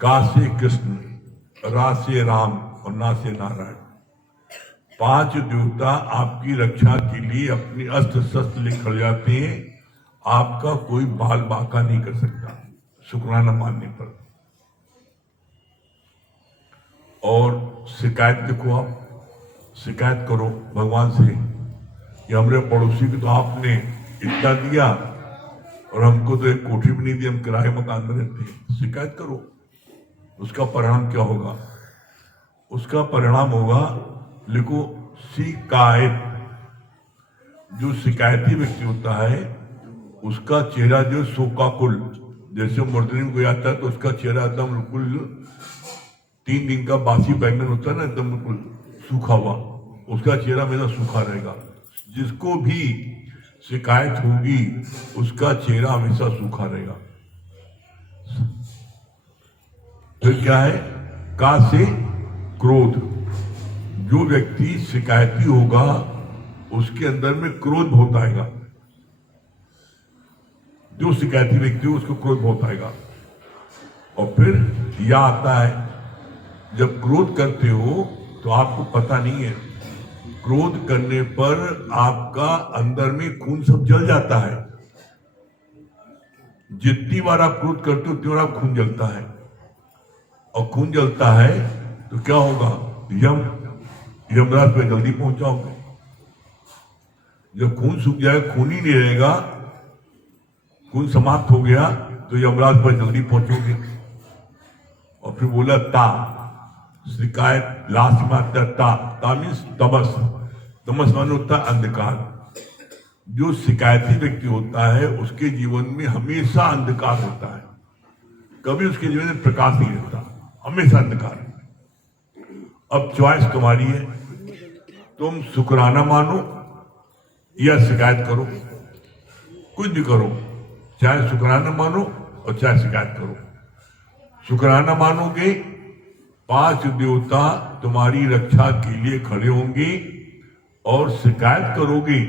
का से कृष्ण, रा से राम और ना से नारायण। 5 देवता आपकी रक्षा के लिए अपने अस्त्र शस्त्र ले खड़े जाते हैं। आपका कोई बाल बांका नहीं कर सकता शुक्राना मानने पर। और शिकायत देखो, आप शिकायत करो भगवान से कि हमरे पड़ोसी को तो आपने इतना दिया और हमको तो एक कोठी भी नहीं दी, हम किराए मकान में रहते हैं। शिकायत करो, उसका परिणाम क्या होगा? उसका परिणाम होगा, लिखो शिकायत। जो शिकायती व्यक्ति होता है उसका चेहरा जो शोकाकुल, जैसे मुर्दनी को आता है तो उसका चेहरा एकदम बिल्कुल 3 दिन का बासी बैंगन होता है ना, एकदम बिल्कुल सूखा हुआ, उसका चेहरा हमेशा सूखा रहेगा। जिसको भी शिकायत होगी उसका चेहरा हमेशा सूखा रहेगा। फिर क्या है? का से क्रोध। जो व्यक्ति शिकायती होगा उसके अंदर में क्रोध बहुत आएगा। जो शिकायती व्यक्ति हो उसको क्रोध बहुत आएगा। और फिर यह आता है, जब क्रोध करते हो तो आपको पता नहीं है, क्रोध करने पर आपका अंदर में खून सब जल जाता है। जितनी बार आप क्रोध करते हो उतनी बार आप खून जलता है, और खून जलता है तो क्या होगा? यमराज पे जल्दी पहुंच जाओगे। जब खून सूख जाए, खून ही नहीं रहेगा, खून समाप्त हो गया, तो यमराज पर जल्दी पहुंचोगे। और फिर बोला ता, शिकायत लास्ट में आता है ता मीन्स तमस। तमस माने होता है अंधकार। जो शिकायती व्यक्ति होता है उसके जीवन में हमेशा अंधकार होता है, कभी उसके जीवन में प्रकाश नहीं रहता, हमेशा अंधकार। अब चॉइस तुम्हारी है, तुम शुक्राना मानो या शिकायत करो। कुछ भी करो, चाहे शुक्राना मानो और चाहे शिकायत करो। शुक्राना मानोगे, 5 देवता तुम्हारी रक्षा के लिए खड़े होंगे, और शिकायत करोगे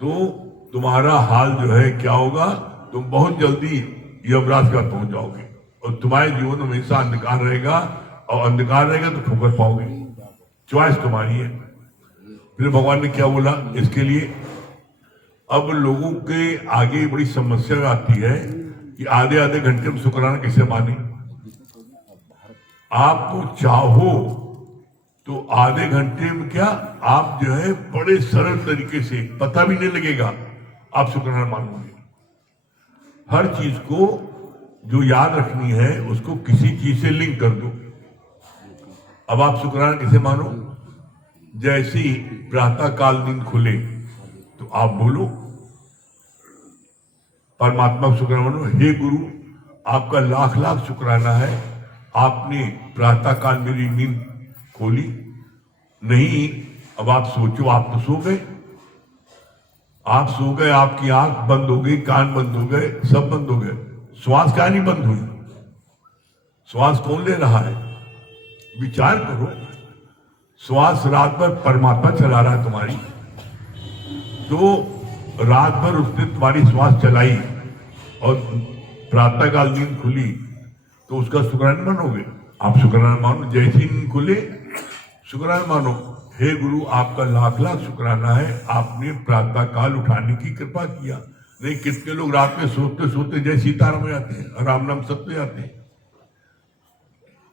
तो तुम्हारा हाल जो है क्या होगा? तुम बहुत जल्दी यमराज का पहुंच जाओगे, और तुम्हारे जीवन में हमेशा अंधकार रहेगा, और अंधकार रहेगा तो ठोकर पाओगे। चॉइस तुम्हारी है। फिर भगवान ने क्या बोला इसके लिए? अब लोगों के आगे बड़ी समस्या आती है कि आधे आधे घंटे में शुक्राना कैसे माने। आप चाहो तो आधे घंटे में क्या, आप जो है बड़े सरल तरीके से, पता भी नहीं लगेगा, आप शुक्राना मानोगे। हर चीज को जो याद रखनी है उसको किसी चीज से लिंक कर दो। अब आप शुक्राना कैसे मानो? जैसे ही प्रातः काल नींद खुले तो आप बोलो परमात्मा को शुक्राना मानो, हे गुरु आपका लाख लाख शुक्राना है, आपने प्रातः काल मेरी नींद खोली। नहीं, अब आप सोचो, आप तो सो गए, आप सो गए, आपकी आंख बंद हो गई, कान बंद हो गए, सब बंद हो गए, श्वास का नहीं बंद हुई। श्वास कौन ले रहा है? विचार करो, श्वास रात भर परमात्मा चला रहा है तुम्हारी, तो रात भर उसने तुम्हारी श्वास चलाई और प्रातःकाल नींद खुली तो उसका शुक्राना मानोगे। आप शुक्राना मानो, जैसी नींद खुले शुक्राना मानो, हे गुरु आपका लाख लाख शुक्राना है, आपने प्रातःकाल उठाने की कृपा किया। नहीं, कितने लोग रात में सोते सोते जय सीताराम हो जाते हैं, राम नाम सत्य जाते हैं।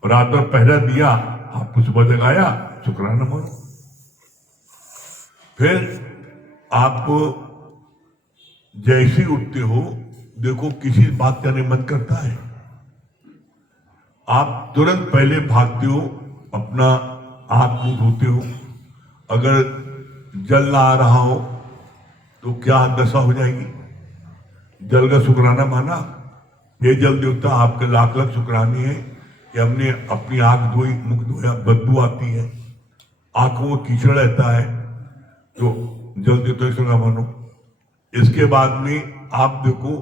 रात भर पहरा दिया, आपको सुबह जगाया, शुक्राना मानो। फिर आप जैसे उठते हो, देखो किसी बात करने मन करता है, आप तुरंत पहले भागते हो, अपना हाथ मुंह धोते हो। अगर जल ना आ रहा हो तो क्या दशा हो जाएगी? जल का शुक्राना माना, हे जल देवता आपके लाख लाख शुक्राने हैं कि हमने अपनी आंख धोई, मुख धोया, बदबू आती है, आंखों में कीचड़ रहता है, तो जल देवता शुक्राना मानो। इसके बाद में आप देखो,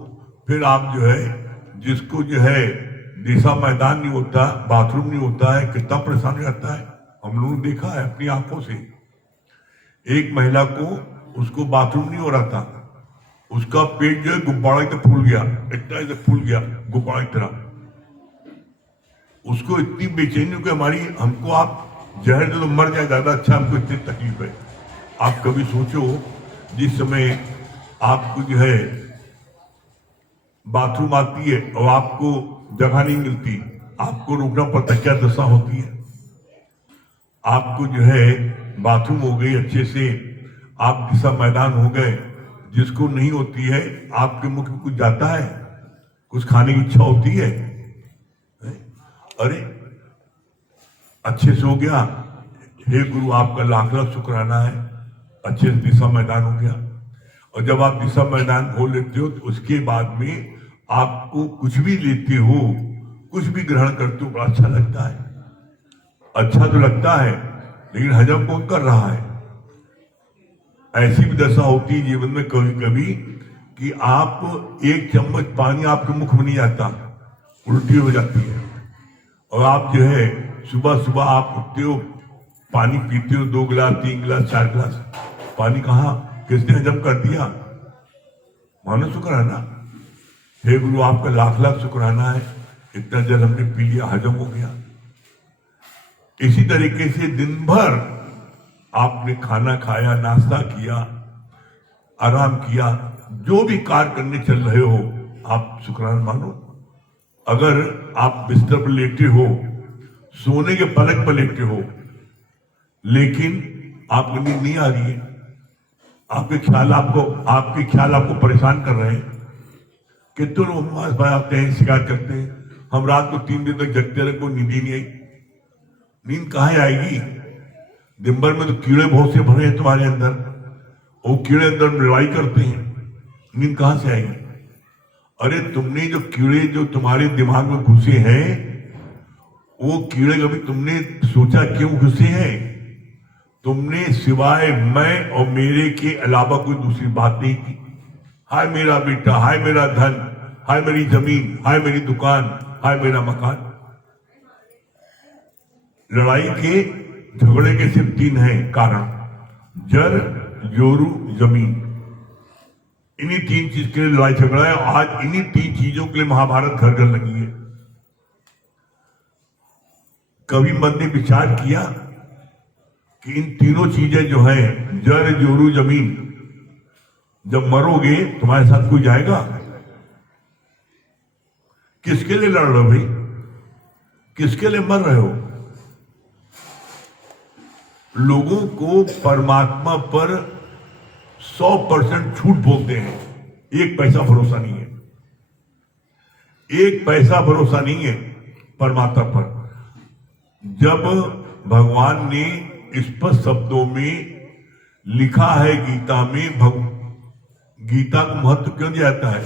फिर आप जो है, जिसको जो है दिशा मैदान नहीं होता, बाथरूम नहीं होता है, कितना परेशान हो जाता है। हम लोगों ने देखा है अपनी आंखों से, एक महिला को, उसको बाथरूम नहीं हो रहा था, उसका पेट जो है गुब्बारा की तरह फूल गया, इतना इधर फूल गया गुब्बारा की तरह। उसको इतनी बेचैनी कि हमारी हमको आप जहर दे तो मर जाए, ज्यादा अच्छा, हमको इतनी तकलीफ है। आप कभी सोचो, जिस समय आपको जो है बाथरूम आती है और आपको जगह नहीं मिलती, आपको रुकना पड़ता है, क्या दशा होती है। आपको जो है बाथरूम हो गई अच्छे से, आप दिशा मैदान हो गए, जिसको नहीं होती है, आपके मुख में कुछ जाता है, कुछ खाने की इच्छा होती है? अरे अच्छे से हो गया, हे गुरु आपका लाख लाख शुक्राना है, अच्छे से दिशा मैदान हो गया। और जब आप दिशा मैदान हो लेते हो तो उसके बाद में आपको कुछ भी लेते हो, कुछ भी ग्रहण करते हो, बड़ा अच्छा लगता है। अच्छा तो लगता है, लेकिन हजम कौन कर रहा है? ऐसी भी दशा होती है जीवन में कभी कभी कि आप एक चम्मच पानी आपके मुख में नहीं आता, उल्टी हो जाती है। और आप जो है सुबह सुबह आप उठते हो, पानी पीते हो, 2 गिलास 3 गिलास 4 गिलास पानी, कहाँ किसने हजम कर दिया? मानो शुक्राना, हे गुरु आपका लाख लाख शुक्राना है, इतना जल हमने पी लिया, हजम हो गया। इसी तरीके से दिन भर आपने खाना खाया, नाश्ता किया, आराम किया, जो भी कार्य करने चल रहे हो आप शुक्राना मानो। अगर आप बिस्तर पर लेटे हो, सोने के पलक पर लेटे हो, लेकिन आपको नींद नहीं आ रही है, आपके ख्याल आपको परेशान कर रहे हैं। कितने लोग हमारे पास आते हैं, शिकायत करते हैं, हम रात को 3 दिन तक जगते रहे, को नींद ही नहीं आई। नींद कहाँ आएगी? दिन भर में तो कीड़े बहुत से भरे हैं तुम्हारे अंदर, वो कीड़े अंदर लड़ाई करते हैं, नींद कहां से आएगी? अरे तुमने जो कीड़े जो तुम्हारे दिमाग में घुसे हैं, वो कीड़े कभी तुमने सोचा क्यों घुसे हैं? तुमने सिवाय मैं और मेरे के अलावा कोई दूसरी बात नहीं की। हाय मेरा बेटा, हाय मेरा धन, हाय मेरी जमीन, हाय मेरी दुकान, हाय मेरा मकान। लड़ाई के झगड़े के सिर्फ 3 हैं कारण, जल, जोरू, जमीन। इन्हीं 3 चीज के लिए लड़ाई झगड़ा है। आज इन्हीं 3 चीजों के लिए महाभारत घर घर लगी है। कभी मन ने विचार किया कि इन तीनों चीजें जो है, जल, जोरू, जमीन, जब मरोगे तुम्हारे साथ कोई जाएगा? किसके लिए लड़ रहे हो भाई? किसके लिए मर रहे हो? लोगों को परमात्मा पर 100% झूठ बोलते हैं, 1 पैसा भरोसा नहीं है, 1 पैसा भरोसा नहीं है परमात्मा पर। जब भगवान ने स्पष्ट शब्दों में लिखा है गीता में, गीता को महत्व क्यों दिया जाता है?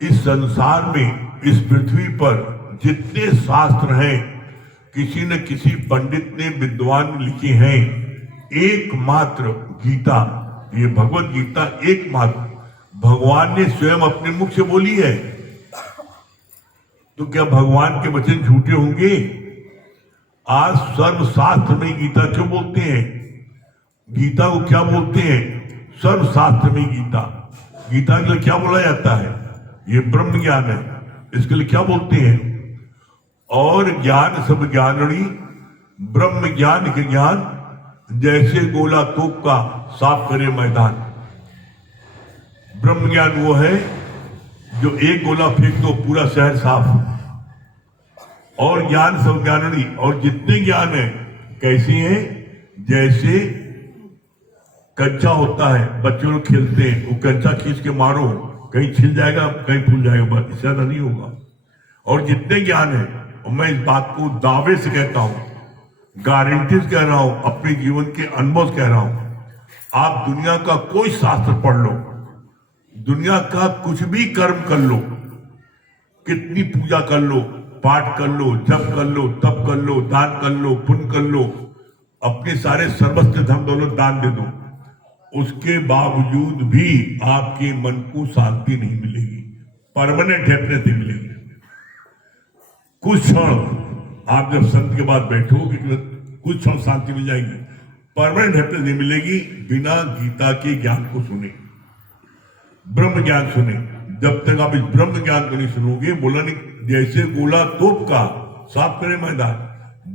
इस संसार में, इस पृथ्वी पर जितने शास्त्र हैं, किसी न किसी पंडित ने, विद्वान ने लिखे हैं, एकमात्र गीता, ये भगवत गीता एकमात्र भगवान ने स्वयं अपने मुख से बोली है। तो क्या भगवान के वचन झूठे होंगे? आज सर्वशास्त्र में गीता क्यों बोलते हैं? गीता को क्या बोलते हैं? सर्वशास्त्र में गीता। गीता के लिए क्या बोला जाता है? ये ब्रह्म ज्ञान है, इसके लिए क्या बोलते हैं? और ज्ञान सब ज्ञानड़ी, ब्रह्म ज्ञान के ज्ञान, जैसे गोला तोप का साफ करे मैदान। ब्रह्म ज्ञान वो है जो एक गोला फेंक दो पूरा शहर साफ। और ज्ञान सब ज्ञानड़ी, और जितने ज्ञान है कैसे हैं? जैसे कंचा होता है, बच्चे लोग खेलते हैं, वो कंचा खींच के मारो, कहीं छिल जाएगा, कहीं फूल जाएगा, बस इससे ज्यादा नहीं होगा। और जितने ज्ञान है, और मैं इस बात को दावे से कहता हूं, गारंटी से कह रहा हूं, अपने जीवन के अनुभव से कह रहा हूं, आप दुनिया का कोई शास्त्र पढ़ लो, दुनिया का कुछ भी कर्म कर लो, कितनी पूजा कर लो, पाठ कर लो, जप कर लो, तप कर लो, दान कर लो, पुण्य कर लो, अपने सारे सर्वस्व धन दौलत दान दे दो, उसके बावजूद भी आपके मन को शांति नहीं मिलेगी, परमानेंट हैप्पीनेस नहीं मिलेगी। कुछ क्षण आप जब संत के बाद बैठोगे, कुछ क्षण शांति मिल जाएगी, परमानेंट हैप्पीनेस नहीं मिलेगी बिना गीता के ज्ञान को सुने, ब्रह्म ज्ञान सुने। जब तक आप इस ब्रह्म ज्ञान को नहीं सुनोगे, बोला नहीं, जैसे गोला तोप का साफ करें मैदान।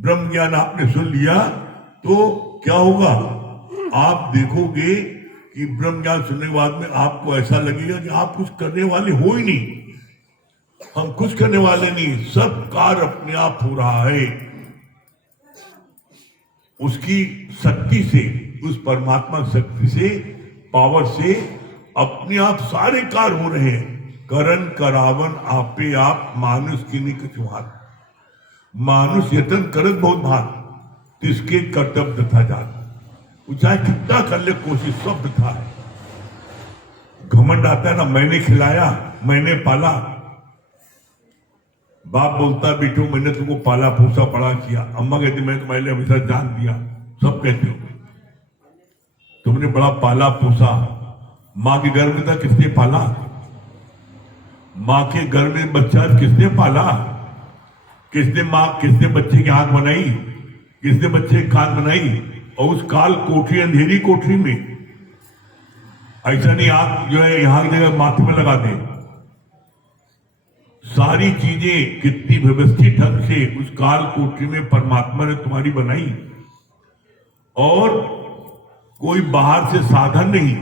ब्रह्म ज्ञान आपने सुन लिया तो क्या होगा, आप देखोगे कि ब्रह्म ज्ञान सुनने के बाद में आपको ऐसा लगेगा कि आप कुछ करने वाले हो ही नहीं। हम कुछ करने वाले नहीं, सब कार्य अपने आप हो रहा है। उसकी शक्ति से, उस परमात्मा शक्ति से, पावर से अपने आप सारे कार्य हो रहे हैं। करन करावन आपे आप, मानुष की नहीं कछुहार। मानुष यतन करत बहुत भार, तिसके कर्तव्य था जान। वो चाहे कितना कर ले कोशिश, सब था है। घमंड आता है ना, मैंने खिलाया, मैंने पाला। बाप बोलता बेटो मैंने तुमको पाला पोसा बड़ा किया। अम्मा कहती मैं तुम्हारे लिए हमेशा जान दिया। सब कहते हो तुमने बड़ा पाला पोसा। माँ के गर्भ में था, किसने पाला? माँ के गर्भ में बच्चा किसने पाला? किसने बच्चे की आंख बनाई? किसने बच्चे की कान बनाई? और उस काल कोठरी, अंधेरी कोठरी में ऐसा नहीं आंख जो है यहां की जगह माथे में लगा दे। सारी चीजें कितनी व्यवस्थित ढंग से उस काल कोठरी में परमात्मा ने तुम्हारी बनाई, और कोई बाहर से साधन नहीं।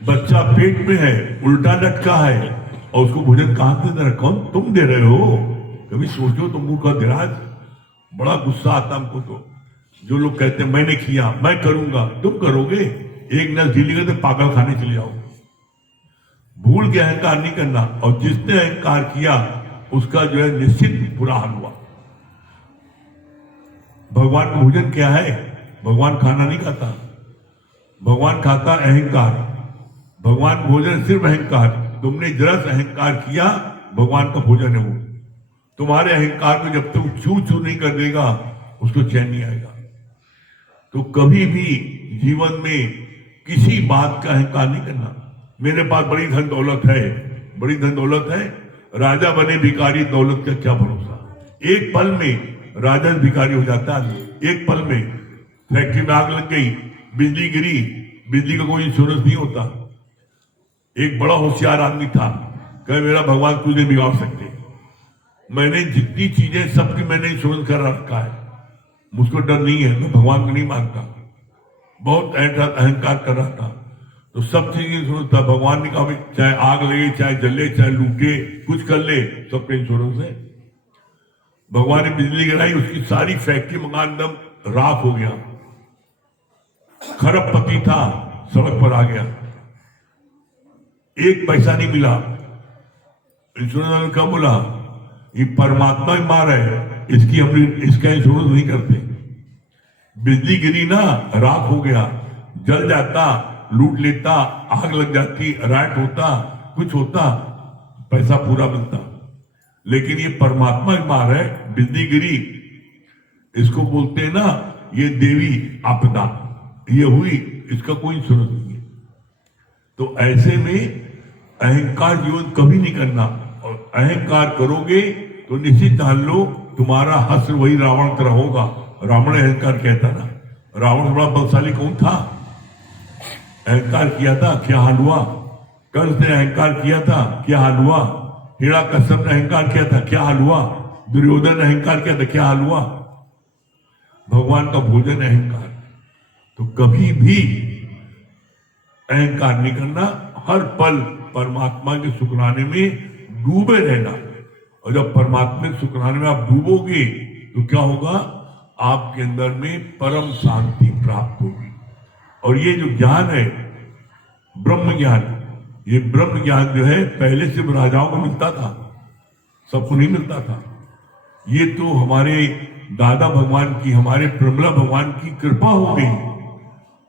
बच्चा पेट में है, उल्टा लटका है, और उसको भोजन कहां से दे रहा? कौन? तुम दे रहे हो। कभी सोचो तो मुंह का दिराज। बड़ा गुस्सा आता हमको तो, जो लोग कहते हैं मैंने किया, मैं करूंगा। तुम करोगे? एक नस ढीली करते पागल खाने चले जाओ। भूल के अहंकार नहीं करना, और जिसने अहंकार किया उसका जो है निश्चित बुरा हाल हुआ। भगवान का भोजन क्या है? भगवान खाना नहीं खाता, भगवान खाता अहंकार। भगवान भोजन सिर्फ अहंकार। तुमने जरा सा अहंकार किया, भगवान का भोजन है वो। तुम्हारे अहंकार में जब तुम चू चू नहीं कर देगा, उसको चैन नहीं आएगा। तो कभी भी जीवन में किसी बात का अहंकार नहीं करना। मेरे पास बड़ी धन दौलत है, बड़ी धन दौलत है, राजा बने भिखारी, दौलत का क्या भरोसा। एक पल में राजा भिखारी हो जाता है। एक पल में फैक्ट्री में आग लग गई, बिजली गिरी, बिजली का कोई इंश्योरेंस नहीं होता। एक बड़ा होशियार आदमी था, कहे मेरा भगवान कुछ नहीं बिगाड़ सकते। मैंने जितनी चीजें सबकी मैंने इंश्योरेंस कर रखा है, मुझको डर नहीं है, मैं भगवान को नहीं मानता। बहुत अहंकार कर रहा था, तो सब चीज इंश्योरेंस था। भगवान ने कहा चाहे आग लगे, चाहे जले, चाहे लूटे, कुछ कर ले, सबका इंश्योरेंस है। भगवान ने बिजली गिराई, उसकी सारी फैक्ट्री मकान दम राख हो गया। खरबपति था, सड़क पर आ गया, एक पैसा नहीं मिला। इंश्योरेंस वाले क्या बोला, ये परमात्मा ही मार है, इसका इंश्योरेंस नहीं करते। बिजली गिरी ना, राख हो गया, जल जाता, लूट लेता, आग लग जाती, राइट होता, कुछ होता, पैसा पूरा मिलता। लेकिन ये परमात्मा ही मार है, बिजली गिरी, इसको बोलते हैं ना ये देवी आपदा, ये हुई, इसका कोई इंश्योरेंस नहीं है। तो ऐसे में अहंकार जीवन कभी नहीं करना, और अहंकार करोगे तो निश्चित जान लो तुम्हारा हश्र वही रावण तरह होगा। रावण अहंकार कहता ना, रावण बड़ा बलशाली कौन था? अहंकार किया था, क्या हाल हुआ? कंस ने अहंकार किया था, क्या हाल हुआ? हिरण्यकश्यप ने अहंकार किया था, क्या हाल हुआ? दुर्योधन ने अहंकार किया था, क्या हाल हुआ? भगवान का भोजन अहंकार। तो कभी भी अहंकार नहीं करना, हर पल परमात्मा के शुक्राने में डूबे रहना। और जब परमात्मा के शुक्राने में आप डूबोगे तो क्या होगा, आपके अंदर में परम शांति प्राप्त होगी। और ये जो ज्ञान है ब्रह्म ज्ञान, ये ब्रह्म ज्ञान जो है पहले से राजाओं को मिलता था, सबको नहीं मिलता था। ये तो हमारे दादा भगवान की, हमारे प्रमला भगवान की कृपा हो गई।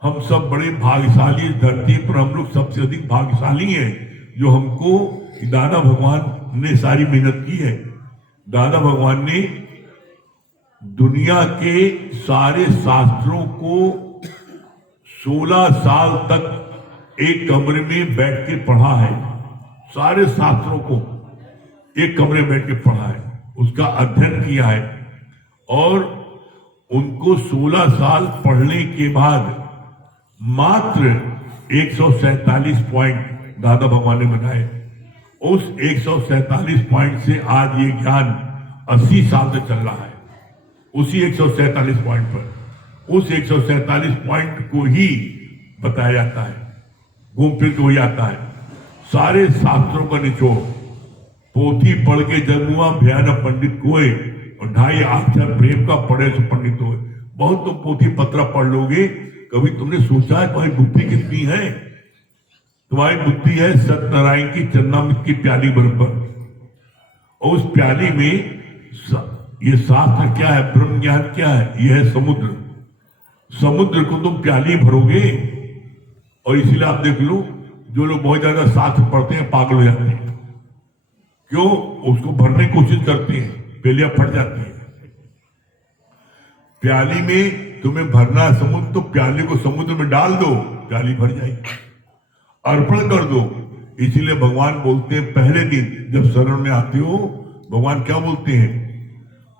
हम सब बड़े भाग्यशाली, धरती पर हम लोग सबसे अधिक भाग्यशाली हैं, जो हमको दादा भगवान ने सारी मेहनत की है। दादा भगवान ने दुनिया के सारे शास्त्रों को 16 साल तक एक कमरे में बैठ के पढ़ा है। सारे शास्त्रों को एक कमरे में बैठ के पढ़ा है, उसका अध्ययन किया है। और उनको 16 साल पढ़ने के बाद मात्र 147 पॉइंट दादा भगवान ने बनाए। उस 147 पॉइंट से आज ये ज्ञान 80 साल से चल रहा है, उसी 147 पॉइंट पर, उस 147 पॉइंट को ही बताया जाता है, घूम फिर के वही आता है। सारे शास्त्रों का निचोड़, पोथी पढ़ के जन्म हुआ भयानक पंडित कोय, और 2.5 अक्षर प्रेम का पढ़े सो पंडित हुए। बहुत तुम पोथी पत्र पढ़ लोगे, कभी तुमने सोचा है तुम्हारी बुद्धि कितनी है? तुम्हारी बुद्धि है सत्यनारायण की चरनामृत की प्याली बराबर, और उस प्याली में ये शास्त्र क्या है, ब्रह्म ज्ञान क्या है? यह है समुद्र। समुद्र को तुम प्याली भरोगे, और इसीलिए आप देख लो जो लोग बहुत ज्यादा शास्त्र पढ़ते हैं पागल हो जाते हैं। क्यों? उसको भरने की कोशिश करते हैं, पेलियां फट जाती है। प्याली में तुम्हें भरना है समुद्र, तो प्याली को समुद्र में डाल दो, प्याली भर जाएगी। अर्पण कर दो। इसीलिए भगवान बोलते हैं पहले दिन जब शरण में आते हो, भगवान क्या बोलते हैं?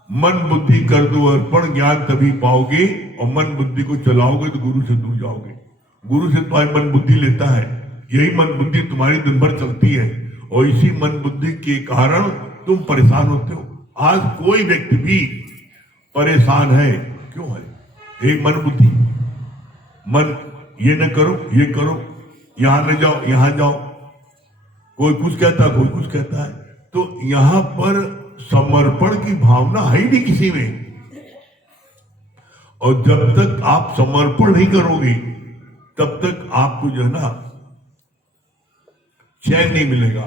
मन बुद्धि कर दो अर्पण, ज्ञान तभी पाओगे, और मन बुद्धि को चलाओगे तो गुरु से दूर जाओगे। गुरु से तुम्हारी मन बुद्धि लेता है, यही मन बुद्धि तुम्हारी दिन भर चलती है, और इसी मन बुद्धि के कारण तुम परेशान होते हो। आज कोई व्यक्ति भी परेशान है, क्यों है? एक मन बुद्धि। मन ये न करो, ये करो, यहां न जाओ, यहां जाओ, कोई कुछ कहता है, कोई कुछ कहता है। तो यहां पर समर्पण की भावना है ही नहीं किसी में, और जब तक आप समर्पण नहीं करोगे तब तक आपको जो है ना चैन नहीं मिलेगा,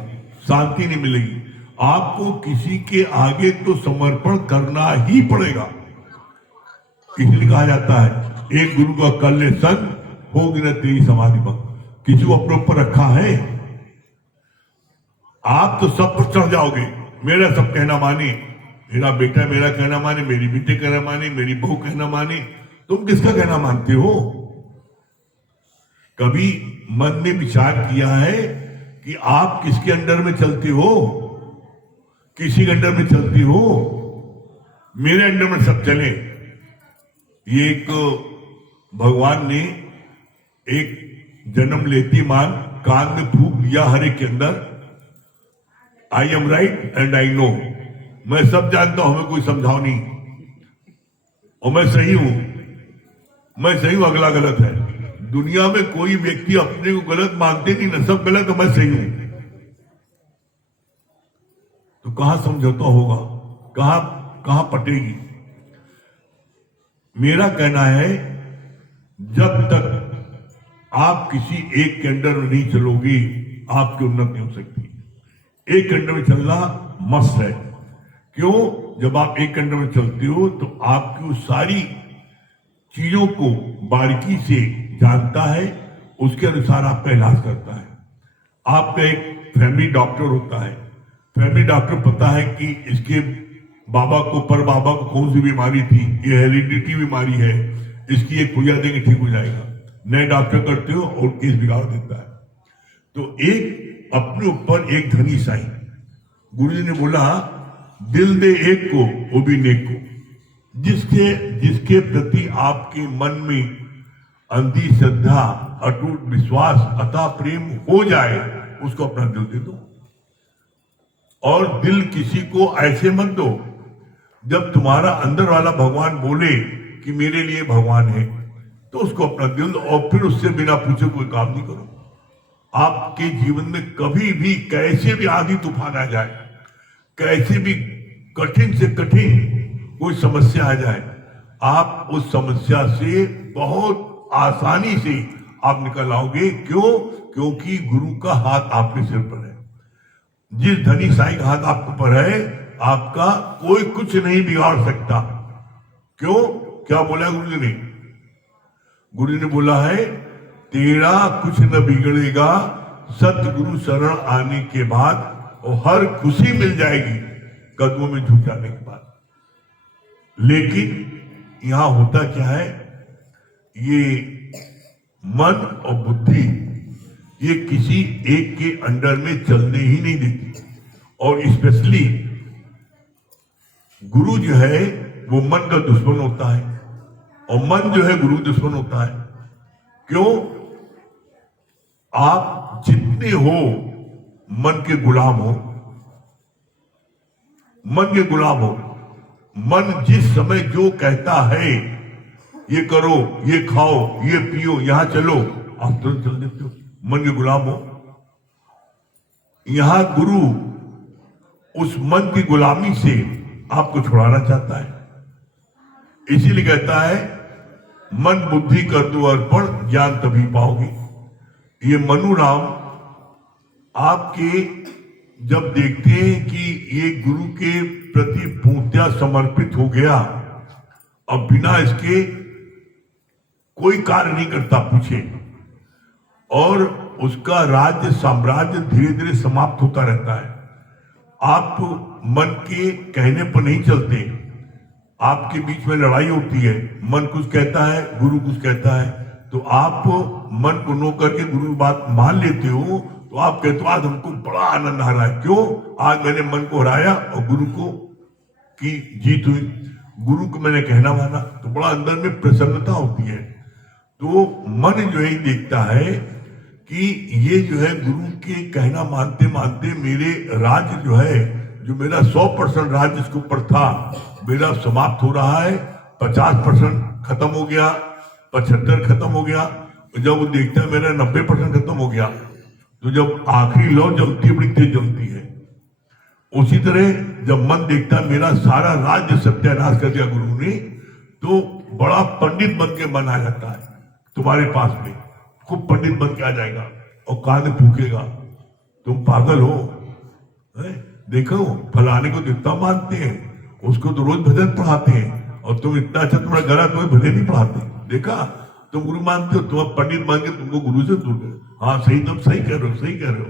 शांति नहीं मिलेगी। आपको किसी के आगे तो समर्पण करना ही पड़ेगा। इसलिए कहा जाता है एक गुरु का कर ले संग, होगी न तेरी समाधि भंग। किसी को अपने ऊपर रखा है, आप तो सब पर चढ़ जाओगे, मेरा सब कहना माने, मेरा बेटा मेरा कहना माने, मेरी बेटी कहना माने, मेरी बहू कहना माने। तुम किसका कहना मानते हो? कभी मन ने विचार किया है कि आप किसके अंडर में चलते हो? किसी के अंडर में चलती हो? मेरे अंडर में सब चले। ये एक भगवान ने एक जन्म लेती मान कान में फूंक दिया हर एक के अंदर, I am right and I know, मैं सब जानता हूं, हमें कोई समझाओ नहीं, और मैं सही हूं, मैं सही हूं, अगला गलत है। दुनिया में कोई व्यक्ति अपने को गलत मानते नहीं ना, सब गलत है, मैं सही हूं। तो कहां समझौता होगा? कहां पटेगी? मेरा कहना है जब तक आप किसी एक के अंडर में नहीं चलोगे, आपकी उन्नति नहीं हो सकती। एक अंडर में चलना मस्त है। क्यों? जब आप एक अंडर में चलते हो तो आपकी उस सारी चीजों को बारीकी से जानता है, उसके अनुसार आपका इलाज करता है। आपका एक फैमिली डॉक्टर होता है, फैमिली डॉक्टर पता है कि इसके बाबा को, पर बाबा को कौन सी बीमारी थी, ये हेरिडिटी बीमारी है, इसकी एक पूजा देंगे ठीक हो जाएगा। नए डॉक्टर करते हो और केस बिगाड़ देता है। तो एक अपने ऊपर एक धनी साई, गुरु जी ने बोला दिल दे एक को, वो भी नेक को। जिसके प्रति आपके मन में अंधी श्रद्धा, अटूट विश्वास, अथाह प्रेम हो जाए, उसको अपना दिल दे दो। और दिल किसी को ऐसे मत दो, जब तुम्हारा अंदर वाला भगवान बोले कि मेरे लिए भगवान है, तो उसको अपना दिल दो, और फिर उससे बिना पूछे कोई काम नहीं करो। आपके जीवन में कभी भी कैसे भी आंधी तूफान आ जाए, कैसे भी कठिन से कठिन कोई समस्या आ जाए, आप उस समस्या से बहुत आसानी से आप निकल आओगे। क्यों? क्योंकि गुरु का हाथ आपके सिर पर है। जिस धनी साईं का हाथ आपके ऊपर है, आपका कोई कुछ नहीं बिगाड़ सकता। क्यों? क्या बोला गुरु जी ने? गुरु जी ने बोला है तेरा कुछ न बिगड़ेगा, सतगुरु शरण आने के बाद, और हर खुशी मिल जाएगी कदमों में झुक जाने के बाद। लेकिन यहां होता क्या है, ये मन और बुद्धि ये किसी एक के अंडर में चलने ही नहीं देती। और स्पेशली गुरु जो है वो मन का दुश्मन होता है, और मन जो है गुरु दुश्मन होता है। क्यों? आप जितने हो मन के गुलाम हो, मन के गुलाम हो। मन जिस समय जो कहता है, ये करो, ये खाओ, ये पियो, यहां चलो, आप तुरंत चल देते हो, मन के गुलाम हो। यहां गुरु उस मन की गुलामी से आपको छुड़ाना चाहता है। इसीलिए कहता है मन बुद्धि कर दो अर्पण, ज्ञान तभी पाओगे। ये मनु राम आपके जब देखते हैं कि ये गुरु के प्रति पूर्णतया समर्पित हो गया, अब बिना इसके कोई कार्य नहीं करता, पूछे, और उसका राज्य साम्राज्य धीरे धीरे समाप्त होता रहता है। आप मन के कहने पर नहीं चलते, आपके बीच में लड़ाई होती है, मन कुछ कहता है, गुरु कुछ कहता है, तो आप मन को नो करके गुरु की बात मान लेते हो, तो आप कहते हो आज हमको बड़ा आनंद आ रहा है। क्यों? आज मैंने मन को हराया और गुरु को की जीत हुई, गुरु को मैंने कहना माना, तो बड़ा अंदर में प्रसन्नता होती है। तो मन जो है देखता है कि ये जो है गुरु के कहना मानते मानते मेरे राज्य जो है, जो मेरा 100% राज्य इसके ऊपर था, मेरा समाप्त हो रहा है। 50% खत्म हो गया, 75 खत्म हो गया, जब वो देखता है मेरा 90% खत्म हो गया, तो जब आखिरी लौ जलती है, बड़ी तेज जलती है। उसी तरह जब मन देखता है मेरा सारा राज्य सत्यानाश कर दिया गुरु ने, तो बड़ा पंडित बन के मन आ जाता है तुम्हारे पास में, खूब पंडित बन के आ जाएगा और कान फूकेगा, तुम पागल हो, देखो फलाने को जितना मानते हैं उसको तो रोज भजन पढ़ाते हैं, और तुम इतना अच्छा तुम्हारा गला तुम्हें भजन नहीं पढ़ाते, देखा तुम गुरु मानते हो, तुम पंडित मान के तुमको गुरु से दूर कर। हाँ सही, तुम सही कह रहे हो, सही कह रहे हो,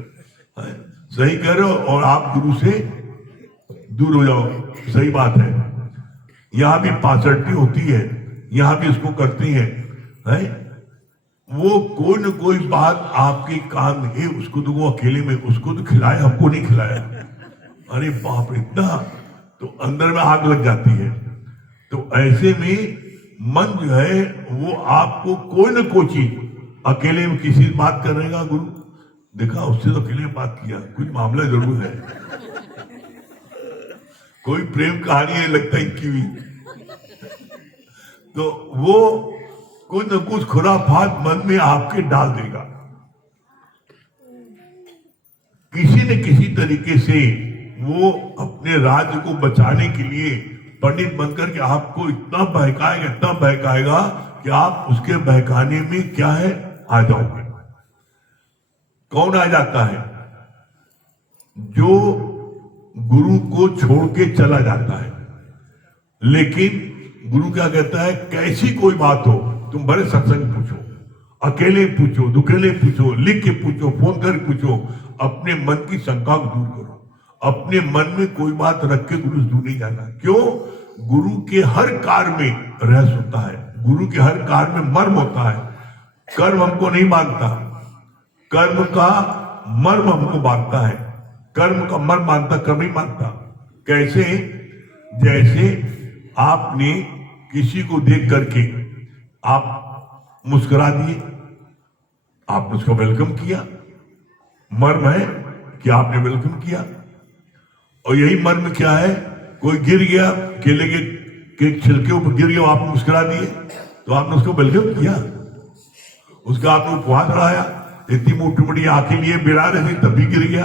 सही कह रहे हो, और आप गुरु से दूर हो जाओ, सही बात है। यहां भी पासठी होती है, यहां भी इसको करती है, वो कोई न कोई बात आपके कान में, उसको तो वो अकेले में, उसको तो खिलाया, हमको नहीं खिलाया, अरे बाप रे, इतना, तो अंदर में आग लग जाती है। तो ऐसे में मन जो है वो आपको कोई न कोई चीज, अकेले में किसी बात करेगा गुरु, देखा उससे तो अकेले में बात किया, कुछ मामला जरूर है, कोई प्रेम कहानी है लगता है इनकी भी, तो वो कुछ न कुछ खुराफात मन में आपके डाल देगा। किसी न किसी तरीके से वो अपने राज्य को बचाने के लिए पंडित बनकर के आपको इतना बहकाएगा, इतना बहकाएगा कि आप उसके बहकाने में क्या है, आ जाओगे। कौन आ जाता है? जो गुरु को छोड़ के चला जाता है। लेकिन गुरु क्या कहता है, कैसी कोई बात हो तुम बड़े सत्संग पूछो, अकेले पूछो, दुकेले पूछो, लिख के पूछो, फोन कर पूछो, अपने मन की शंका को दूर करो। अपने मन में कोई बात रख के गुरु से दूर नहीं जाना। क्यों? गुरु के हर कार्य में रहस्य होता है, गुरु के हर कार्य में मर्म होता है। कर्म हमको नहीं मानता, कर्म का मर्म हमको मानता है, कर्म का मर्म मानता, कर्म नहीं मानता। कैसे? जैसे आपने किसी को देख करके आप मुस्कुरा दिए, आपने उसका वेलकम किया, मर्म है कि आपने वेलकम किया। और यही मर्म क्या है, कोई गिर गया, केले के छिलके ऊपर गिर गया, आपने मुस्कुरा दिए, तो आपने उसको वेलकम किया, उसका आपने उपहार चढ़ाया, इतनी मोटी मोटी आंखें लिए बिरा रहे तब भी गिर गया,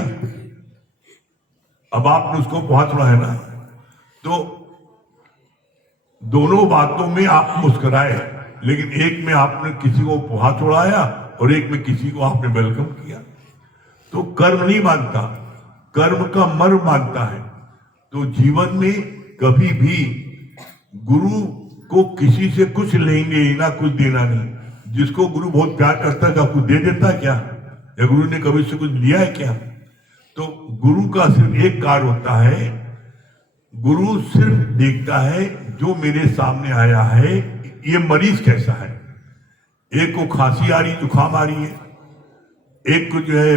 अब आपने उसको उपहार चढ़ाया ना। तो दोनों बातों में आप मुस्कुराए, लेकिन एक में आपने किसी को उपहार चढ़ाया और एक में किसी को आपने वेलकम किया। तो कर्म नहीं मानता, कर्म का मर्म मानता है। तो जीवन में कभी भी गुरु को किसी से कुछ लेंगे ना, कुछ देना नहीं। जिसको गुरु बहुत प्यार करता है, कुछ दे देता क्या? या गुरु ने कभी से कुछ लिया है क्या? तो गुरु का सिर्फ एक कार्य होता है, गुरु सिर्फ देखता है जो मेरे सामने आया है ये मरीज कैसा है। एक को खांसी आ रही, जुकाम आ रही है, एक को जो है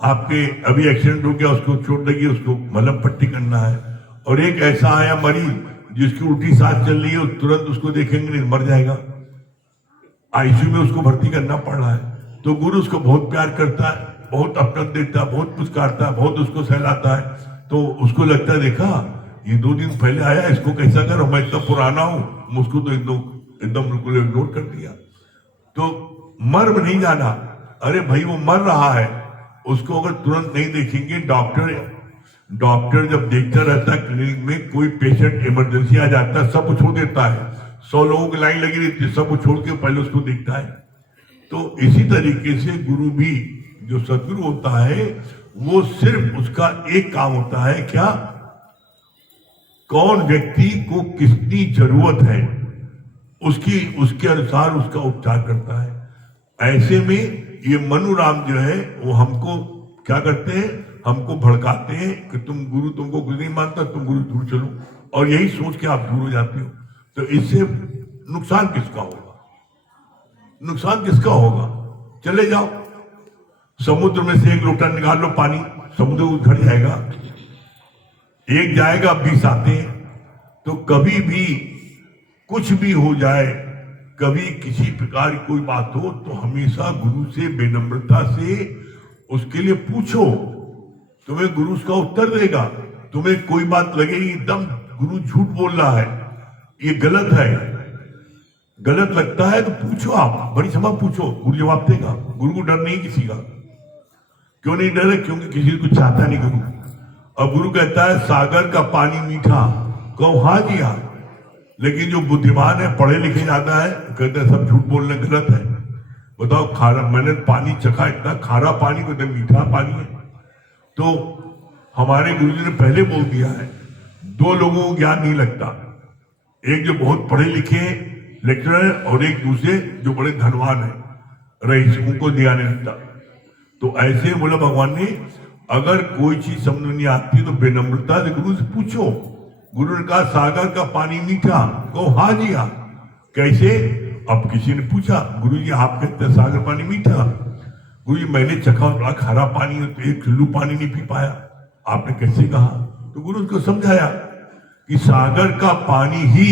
आपके अभी एक्सीडेंट हो गया, उसको चोट लगी, उसको मलहम पट्टी करना है, और एक ऐसा आया मरीज जिसकी उल्टी सांस चल रही है, तुरंत उसको देखेंगे नहीं मर जाएगा, आईसीयू में उसको भर्ती करना पड़ रहा है। तो गुरु उसको बहुत प्यार करता है, बहुत अपना देता है, बहुत पुचकारता है, बहुत उसको सहलाता है। तो उसको लगता है देखा ये 2 दिन पहले आया, इसको कैसा करो, मैं इतना पुराना हूं, मुझको तो एकदम बिल्कुल इग्नोर कर दिया। तो मर्म नहीं जाना। अरे भाई वो मर रहा है, उसको अगर तुरंत नहीं देखेंगे, डॉक्टर जब देखता रहता है क्लिनिक में, कोई पेशेंट इमरजेंसी आ जाता है, सब छोड़ देता है, 100 लोगों की लाइन लगी रहती है, सब छोड़ के पहले उसको देखता है। तो इसी तरीके से गुरु भी, जो सदगुरु होता है, वो सिर्फ उसका एक काम होता है, क्या, कौन व्यक्ति को किसकी जरूरत है, उसके अनुसार उसका उपचार करता है। ऐसे में ये मनुराम जो है वो हमको क्या करते हैं, हमको भड़काते हैं कि तुमको गुरु नहीं मानता, तुम गुरु दूर चलो, और यही सोच के आप दूर हो जाते हो। तो इससे नुकसान किसका होगा? नुकसान किसका होगा? चले जाओ समुद्र में से 1 लोटा निकाल लो पानी, समुद्र उधर जाएगा, एक जाएगा 20 आते हैं। तो कभी भी कुछ भी हो जाए, कभी किसी प्रकार की कोई बात हो, तो हमेशा गुरु से विनम्रता से उसके लिए पूछो, तुम्हें गुरु उसका उत्तर देगा। तुम्हें कोई बात लगेगी एकदम गुरु झूठ बोल रहा है, ये गलत है, गलत लगता है, तो पूछो, आप बड़ी क्षमा पूछो, गुरु जवाब देगा। गुरु को डर नहीं किसी का। क्यों नहीं डर है? क्योंकि किसी को चाहता नहीं गुरु। अब गुरु कहता है सागर का पानी मीठा, कहो हाँ जी हाँ, लेकिन जो बुद्धिमान है, पढ़े लिखे जाता है, कहते हैं सब झूठ बोलने गलत है। बताओ, खारा, मैंने पानी चखा, इतना खारा पानी, कहते मीठा पानी है। तो हमारे गुरुजी ने पहले बोल दिया है, 2 लोगों को ज्ञान नहीं लगता, एक जो बहुत पढ़े लिखे लेक्चरर है, और एक दूसरे जो बड़े धनवान है, रईस, उनको दिया नहीं लगता। तो ऐसे बोला भगवान ने, अगर कोई चीज समझ नहीं आती तो विनम्रता से गुरु से पूछो। गुरु ने कहा सागर का पानी मीठा, कहो हाँ जी हाँ। कैसे? अब किसी ने पूछा, गुरु जी आप कहते हैं सागर पानी मीठा, गुरु जी मैंने चखा बड़ा खारा पानी है, तो 1 चुल्लू पानी नहीं पी पाया, आपने कैसे कहा? तो गुरु उसको समझाया कि सागर का पानी ही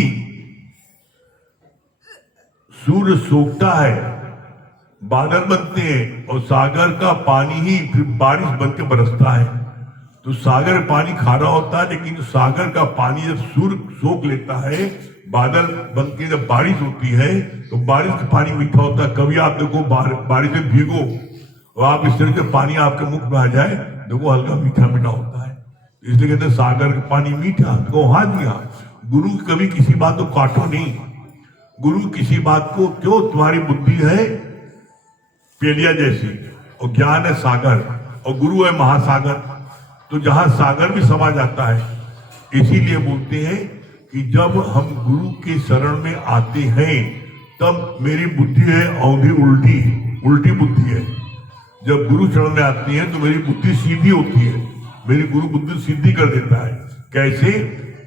सूर्य सोखता है, बादल बनते हैं, और सागर का पानी ही फिर बारिश बनके बरसता है। तो सागर पानी खारा होता है, लेकिन सागर का पानी जब सूर्य सोख लेता है, बादल बनके जब बारिश होती है, तो बारिश का पानी मीठा होता है। कभी आप देखो बारिश में भीगो और आप इस तरह से पानी आपके मुख में आ जाए, देखो हल्का मीठा मीठा होता है। इसलिए कहते हैं सागर का पानी मीठा, तो हाँ जी हाँ। गुरु कभी किसी बात को काटो नहीं। गुरु किसी बात को, क्यों, तुम्हारी बुद्धि है पेलिया जैसी, और ज्ञान है सागर, और गुरु है महासागर। तो जहां सागर भी समा जाता है, इसीलिए बोलते हैं कि जब हम गुरु के शरण में आते हैं, तब मेरी बुद्धि है औंधी उल्टी बुद्धि है। जब गुरु शरण में आती है तो मेरी बुद्धि सीधी होती है, मेरी गुरु बुद्धि सीधी कर देता है। कैसे?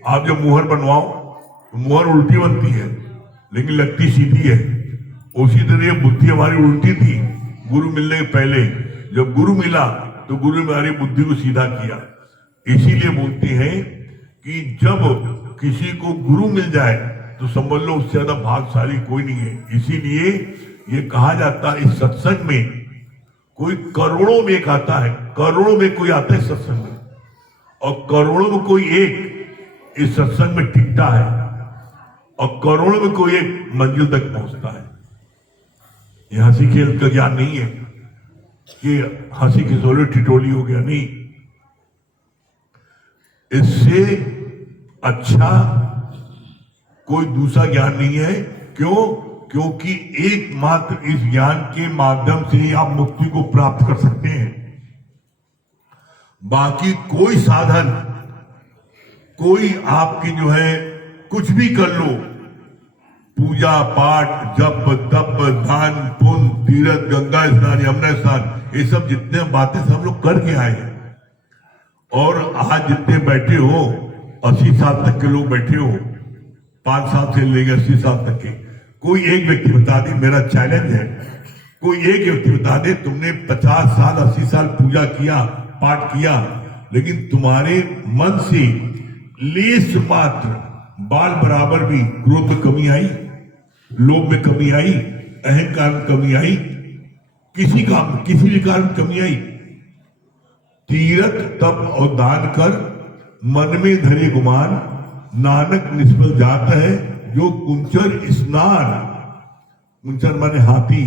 आप जब मुहर बनवाओ तो मुहर उल्टी बनती है, लेकिन लगती सीधी है। उसी तरह बुद्धि हमारी उल्टी थी गुरु मिलने के पहले। जब गुरु मिला तो गुरु ने हमारी बुद्धि को सीधा किया। इसीलिए बोलते हैं कि जब किसी को गुरु मिल जाए तो समझ लो उससे ज्यादा भाग्यशाली कोई नहीं है। इसीलिए ये कहा जाता है, इस सत्संग में कोई करोड़ों में एक आता है, करोड़ों में कोई आता है सत्संग में, और करोड़ों में कोई एक इस सत्संग में टिकता है, और करोड़ों में कोई एक मंजिल तक पहुंचता है। ये हंसी खेल का ज्ञान नहीं है कि हंसी खिसोली टिटोली हो गया, नहीं। इससे अच्छा कोई दूसरा ज्ञान नहीं है। क्यों? क्योंकि एकमात्र इस ज्ञान के माध्यम से ही आप मुक्ति को प्राप्त कर सकते हैं। बाकी कोई साधन, कोई आपकी जो है कुछ भी कर लो, पूजा पाठ, जप तप, दान पुण्य, तीर्थ, गंगा स्नान, यमुना स्नान, ये सब जितने बातें सब लोग करके आए हैं। और आज जितने बैठे हो, 80 साल तक के लोग बैठे हो, 5 साल से लेकर 80 साल तक के, कोई एक व्यक्ति बता दे, मेरा चैलेंज है, कोई एक व्यक्ति बता दे तुमने 50 साल 80 साल पूजा किया, पाठ किया, लेकिन तुम्हारे मन से लेस मात्र बाल बराबर भी क्रोध में कमी आई, लोभ में कमी आई, अहंकार में कमी आई, किसी भी कारण में कमी आई। तीर्थ तप और दान कर मन में धरे गुमान, नानक निष्फल जात है जो कुंचर स्नान। कुंचर माने हाथी।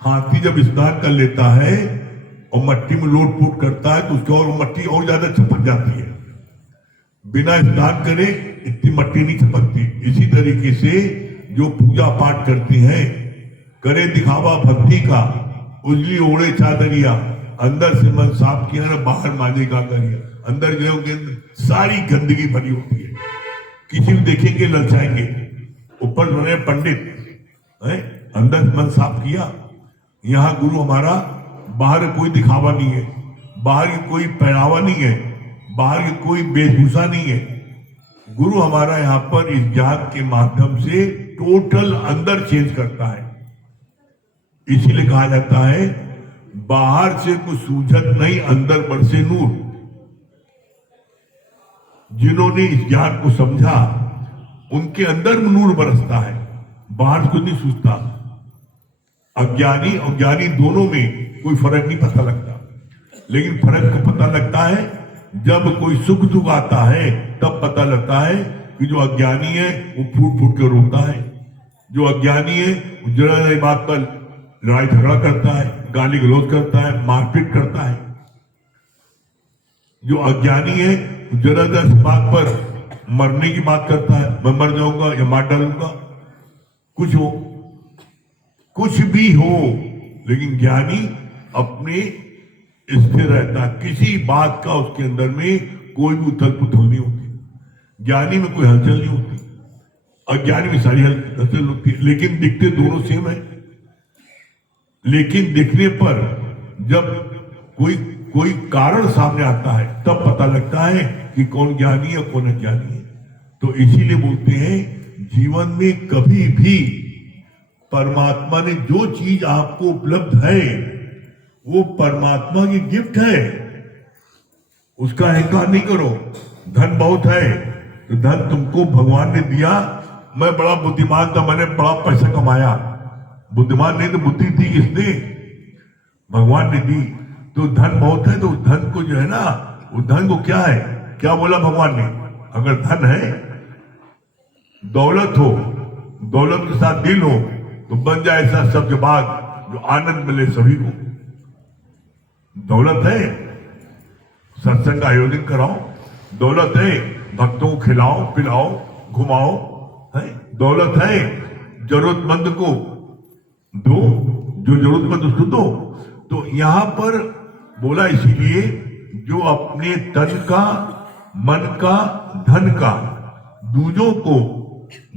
हाथी जब स्नान कर लेता है और मट्टी में लोट-पोट करता है तो उसकी और मट्टी और ज्यादा छपक जाती है। बिना स्नान करे इतनी मट्टी नहीं छपकती। इसी तरीके से जो पूजा पाठ करती हैं, करे दिखावा भक्ति का, उजली ओढ़े चादरिया, अंदर से मन साफ किया ना बाहर मांझे का करिया। अंदर गए सारी गंदगी भरी होती है, किसी भी देखेंगे ललचाएंगे। ऊपर जो है पंडित है, अंदर मन साफ किया। यहाँ गुरु हमारा बाहर कोई दिखावा नहीं है, बाहर की कोई पहनावा नहीं है, बाहर की कोई वेशभूषा नहीं है। गुरु हमारा यहाँ पर इस ज्ञान के माध्यम से टोटल अंदर चेंज करता है। इसीलिए कहा जाता है बाहर से कुछ सूझत नहीं, अंदर बरसे नूर। जिन्होंने इस ज्ञान को समझा उनके अंदर नूर बरसता है, बाहर से कुछ नहीं सूझता। अज्ञानी और ज्ञानी दोनों में कोई फर्क नहीं पता लगता, लेकिन फर्क को पता लगता है जब कोई सुख दुख आता है, तब पता लगता है कि जो अज्ञानी है वो फूट फूट के रोता है, जो अज्ञानी है वो जरा बात पर लड़ाई झगड़ा करता है, गाली गलौज करता है, मारपीट करता है। जो अज्ञानी है जरा जरा बात पर मरने की बात करता है, मैं मर जाऊंगा या मार डालूंगा, कुछ भी हो, लेकिन ज्ञानी अपने स्थिर रहता है। किसी बात का उसके अंदर में कोई भी उथल पुथल नहीं होती। ज्ञानी में कोई हलचल नहीं होती, अज्ञानी में सारी हलचल होती है, लेकिन दिखते दोनों सेम है। लेकिन दिखने पर जब कोई कारण सामने आता है तब पता लगता है कि कौन ज्ञानी है कौन अज्ञानी है। तो इसीलिए बोलते हैं जीवन में कभी भी परमात्मा ने जो चीज आपको उपलब्ध है वो परमात्मा की गिफ्ट है, उसका अहंकार नहीं करो। धन बहुत है तो धन तुमको भगवान ने दिया, मैं बड़ा बुद्धिमान था, मैंने बड़ा पैसा कमाया। बुद्धिमान नहीं तो बुद्धि थी किसने? भगवान ने दी। तो धन बहुत है तो धन को जो है ना, वो धन को क्या है, क्या बोला भगवान ने? अगर धन है, दौलत हो, दौलत के साथ दिल हो तो बन जाए ऐसा शब्द बाग जो आनंद मिले सभी को। दौलत है, सत्संग का आयोजन कराओ, दौलत है, भक्तों को खिलाओ पिलाओ घुमाओ, है दौलत है, जरूरतमंद को दो, जो जरूरतमंद उसको दो। तो यहां पर बोला इसीलिए जो अपने तन का, मन का, धन का दूजों को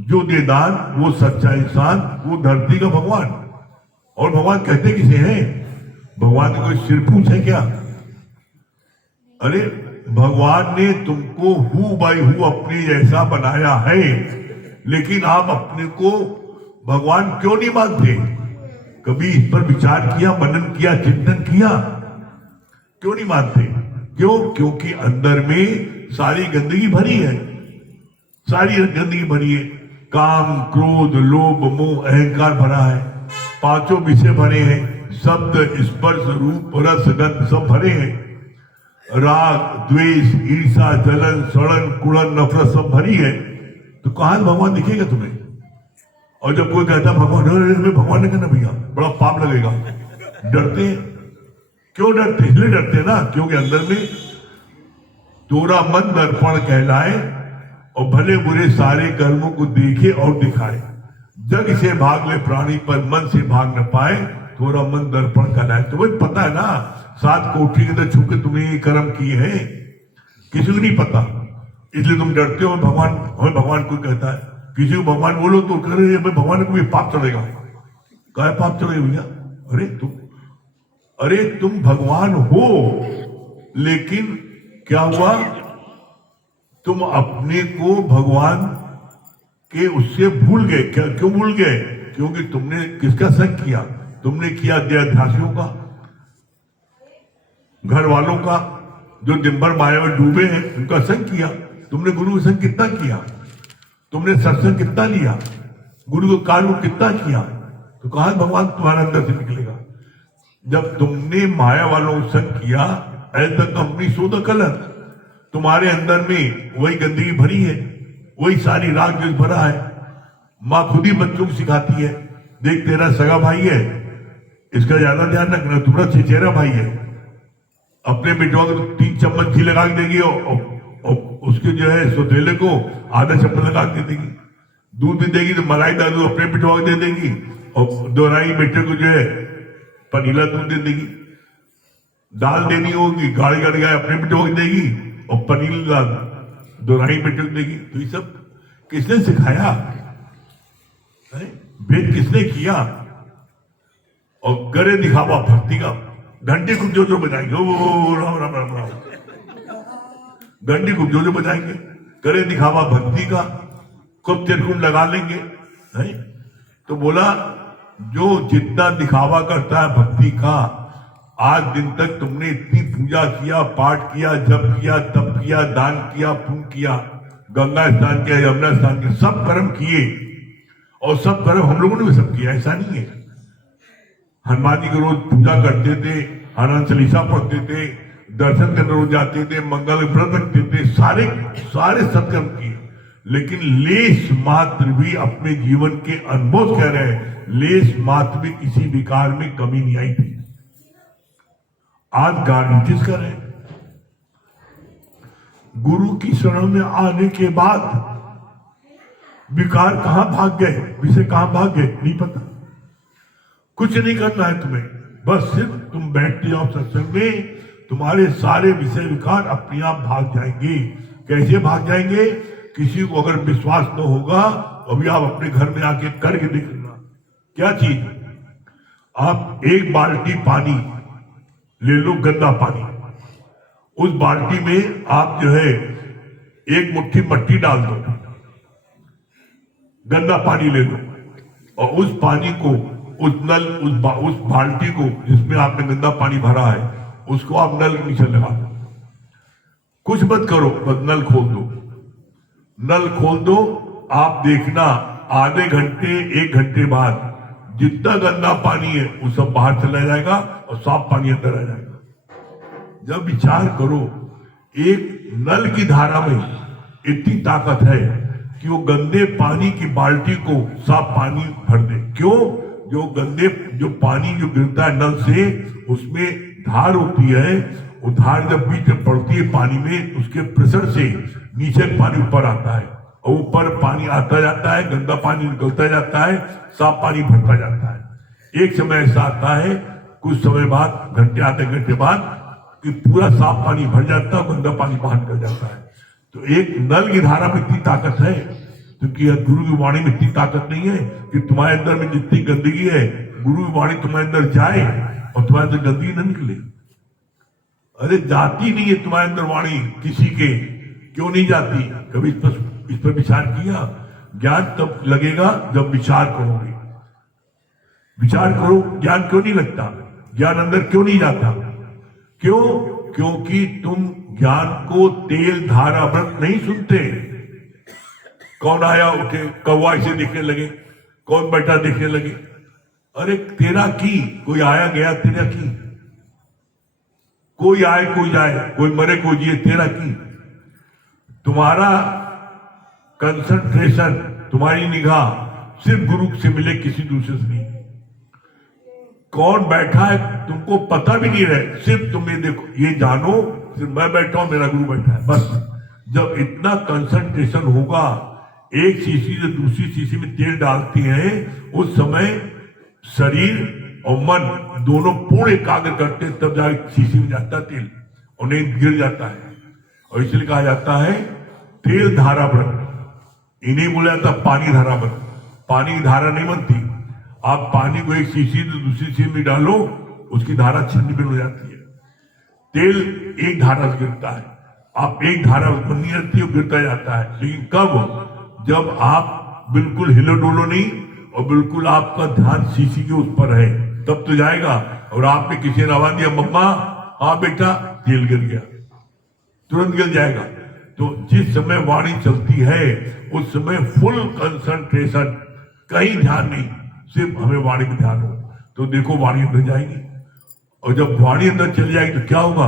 जो दे दान, वो सच्चा इंसान, वो धरती का भगवान। और भगवान कहते किसे हैं? भगवान ने कोई सिर पूछ है क्या? अरे भगवान ने तुमको हु बाई हु अपने जैसा बनाया है, लेकिन आप अपने को भगवान क्यों नहीं मानते? कभी इस पर विचार किया, मनन किया, चिंतन किया? क्यों नहीं मानते? क्यों? क्योंकि अंदर में सारी गंदगी भरी है, सारी गंदगी भरी है। काम, क्रोध, लोभ, मोह, अहंकार भरा है, पांचों विषय भरे हैं, शब्द, स्पर्श, रूप, रस, गंध सब भरे हैं। राग, द्वेष, ईर्षा, जलन, सड़न, कुड़न, नफरत सब भरी है। तो कहां भगवान दिखेगा तुम्हें? और जब कोई कहता भगवान, भगवान ने कहना भैया बड़ा पाप लगेगा, डरते हैं। क्यों डरते? इसलिए डरते ना क्योंकि अंदर में तोरा मन दर्पण कहलाए और भले बुरे सारे कर्मों को देखे और दिखाए। जग से भाग ले प्राणी पर मन से भाग न पाए, तोरा मन दर्पण कहलाए। तुम्हें पता है ना 7 कोठरी के अंदर छुप के तुमने ये कर्म किए हैं, किसी को नहीं पता, इसलिए तुम डरते हो। भगवान, हमें भगवान कोई कहता है, किसी को भगवान बोलो तो कह रहे भगवान को भी पाप चढ़ेगा। क्या पाप चढ़ेगा भैया? अरे तुम भगवान हो, लेकिन क्या हुआ? तुम अपने को भगवान के उससे भूल गए। क्या क्यों भूल गए? क्योंकि तुमने किसका संग किया? तुमने किया देहाध्यासियों का, घर वालों का, जो दिन भर माया में डूबे हैं उनका संग किया। तुमने गुरु का संग कितना किया? तुमने सत्संग कितना लिया? गुरु को कार्य कितना किया? तो कहा भगवान तुम्हारे अंदर से निकलेगा? जब तुमने माया वालों को संग किया, as the company so the colour. तुम्हारे अंदर में वही गंदगी भरी है, वही सारी राग द्वेष भरा है। माँ खुद ही बच्चों को सिखाती है, देख तेरा सगा भाई है, इसका ज्यादा ध्यान रखना, तुम्हारा चचेरा भाई है, अपने बेटों को 3 चम्मच घी लगा के देगी और उसके जो है सौतेले को आधा चम्मच लगा के देगी। दूध भी देगी तो मलाईदार दूध अपने बेटों को दे देगी, और दोहराई बेटे को जो है पनीला दूध दे देगी। दाल देनी होगी, गाड़ी गाड़ी गाय अपने बेटों को देगी, और पनीला दोहराई बेटे को देगी। तो ये सब किसने सिखाया? वेद किसने किया? और करे दिखावा भक्ति का, घंटे को जो बजाएंगे, ओ राम राम राम राम, घंटे को जो बजाएंगे, करे दिखावा भक्ति का, खूब तिरकुट लगा लेंगे, नहीं? तो बोला जो जितना दिखावा करता है भक्ति का, आज दिन तक तुमने इतनी पूजा किया, पाठ किया, जप किया, तप किया, दान किया, पुण्य किया, गंगा स्नान किया, यमुना स्नान किया, सब कर्म किए, और सब कर्म हम लोगों ने भी सब किया, ऐसा नहीं है। हनुमान जी को रोज पूजा करते थे, हनुमान चालीसा पढ़ते थे, दर्शन करने रोज जाते थे, मंगल व्रत रखते थे, सारे सत्कर्म किए, लेकिन लेस मात्र भी अपने जीवन के अनुभव कह रहे हैं, लेस मात्र भी किसी विकार में कमी नहीं आई थी। आज गारंटीज कर रहे हैं, गुरु की शरण में आने के बाद विकार कहां भाग गए, विषय कहां भाग गए नहीं पता। कुछ नहीं करना है तुम्हें, बस सिर्फ तुम बैठते जाओ सत्संग में, तुम्हारे सारे विषय विकार अपने आप भाग जाएंगे। कैसे भाग जाएंगे? किसी को अगर विश्वास न होगा अभी आप अपने घर में आके करके देख लेना। क्या चीज? आप 1 बाल्टी पानी ले लो, गंदा पानी, उस बाल्टी में आप जो है 1 मुट्ठी मट्टी डाल दो, गंदा पानी ले लो, और उस पानी को उस बाल्टी को जिसमें आपने गंदा पानी भरा है, उसको आप नल के नीचे लगा दो, कुछ मत करो, बस नल खोल दो। नल खोल दो, आप देखना आधे घंटे 1 घंटे बाद जितना गंदा पानी है वो सब बाहर चला जाएगा और साफ पानी अंदर आ जाएगा। जब विचार करो, एक नल की धारा में इतनी ताकत है कि वो गंदे पानी की बाल्टी को साफ पानी भर दे। क्यों? जो पानी जो गिरता है नल से, उसमें धार होती है, वो धार जब बीच में पड़ती है पानी में, उसके प्रेशर से नीचे पानी ऊपर आता है, और ऊपर पानी आता जाता है, गंदा पानी निकलता जाता है, साफ पानी भरता जाता है। एक समय ऐसा आता है, कुछ समय बाद, घंटे आधे घंटे बाद, कि पूरा साफ पानी भर जाता है, गंदा पानी बाहर निकल जाता है। तो एक नल की धारा में इतनी ताकत है, क्योंकि गुरु की वाणी में इतनी ताकत नहीं है कि तुम्हारे अंदर में जितनी गंदगी है, गुरु की वाणी तुम्हारे अंदर जाए और तुम्हारे अंदर गंदगी न निकले। अरे जाती नहीं है तुम्हारे अंदर वाणी किसी के, क्यों नहीं जाती? कभी इस पर विचार किया? ज्ञान तब लगेगा जब विचार करोगे। विचार करो, ज्ञान क्यों नहीं लगता? ज्ञान अंदर क्यों नहीं जाता? क्यों? क्योंकि तुम ज्ञान को तेल धारा व्रत नहीं सुनते। कौन आया उठे, कौवा ऐसे देखने लगे, कौन बैठा देखने लगे, अरे तेरा की, कोई आया गया तेरा की, कोई आए कोई जाए, कोई मरे कोई जिए, तेरा की। तुम्हारा कंसंट्रेशन, तुम्हारी निगाह सिर्फ गुरु से मिले, किसी दूसरे से नहीं। कौन बैठा है तुमको पता भी नहीं रहे, सिर्फ तुम्हें देखो, ये जानो सिर्फ मैं बैठा हूं, मेरा गुरु बैठा है, बस। जब इतना कंसंट्रेशन होगा, एक शीशी से दूसरी शीशी में तेल डालती है, उस समय शरीर और मन दोनों पूर्ण एकाग्र करते हैं, तब जाके शीशी में जाता तेल, और नहीं गिर जाता है। और इसलिए कहा जाता है तेल धारा व्रत, इन्हें बोला जाता पानी धारा व्रत। पानी की धारा नहीं बनती, आप पानी को एक शीशी से दूसरी शीशी में डालो, उसकी धारा छिन्न हो जाती है। तेल एक धारा से गिरता है, आप एक धारा बनी रहती है, गिरता जाता है। लेकिन कब? जब आप बिल्कुल हिलो डोलो नहीं, और बिल्कुल आपका ध्यान शीशी के उस पर है, तब तो जाएगा। और आपने किसी ने आवाज दिया, मम्मा हाँ बेटा, तेल गिर गया, तुरंत गिर जाएगा। तो जिस समय वाणी चलती है, उस समय फुल कंसंट्रेशन, कहीं ध्यान नहीं, सिर्फ हमें वाणी में ध्यान हो, तो देखो वाणी अंदर जाएगी। और जब वाणी अंदर चली जाएगी तो क्या होगा?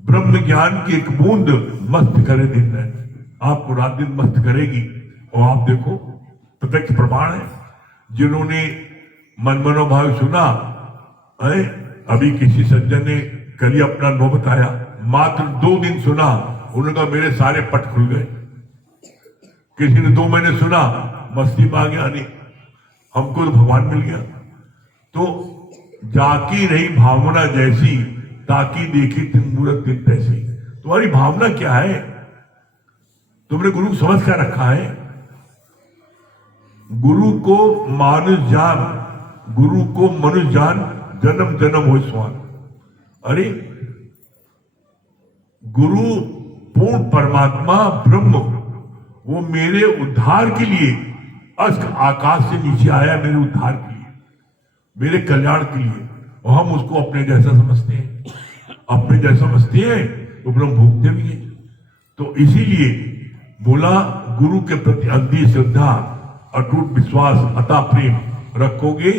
ब्रह्म ज्ञान की एक बूंद मस्त करे दिन रात, आपको रात दिन मस्त करेगी। और आप देखो प्रत्यक्ष प्रमाण है, जिन्होंने मन मनोभाव सुना है। अभी किसी सज्जन ने कल ही अपना अनुभव बताया, मात्र 2 दिन सुना, उन्होंने कहा मेरे सारे पट खुल गए। किसी ने 2 महीने सुना, मस्ती में आ गया, नहीं हमको तो भगवान मिल गया। तो जाकी रही भावना जैसी, ताकि देखी तुम मूरत दिन तैसी। तुम्हारी भावना क्या है? तुमने गुरु को समझ क्या रखा है? गुरु को मानुष जान, गुरु को मनुष्य जान, जन्म जन्म हो स्वान। अरे गुरु पूर्ण परमात्मा ब्रह्म, वो मेरे उद्धार के लिए अस्क आकाश से नीचे आया, मेरे उद्धार के लिए, मेरे कल्याण के लिए। और हम उसको अपने जैसा समझते हैं, अपने जैसा समझते हैं तो ब्रह्म भोगते भी हैं। तो इसीलिए बोला, गुरु के प्रति अंधी श्रद्धा, अटूट विश्वास, अता प्रेम रखोगे,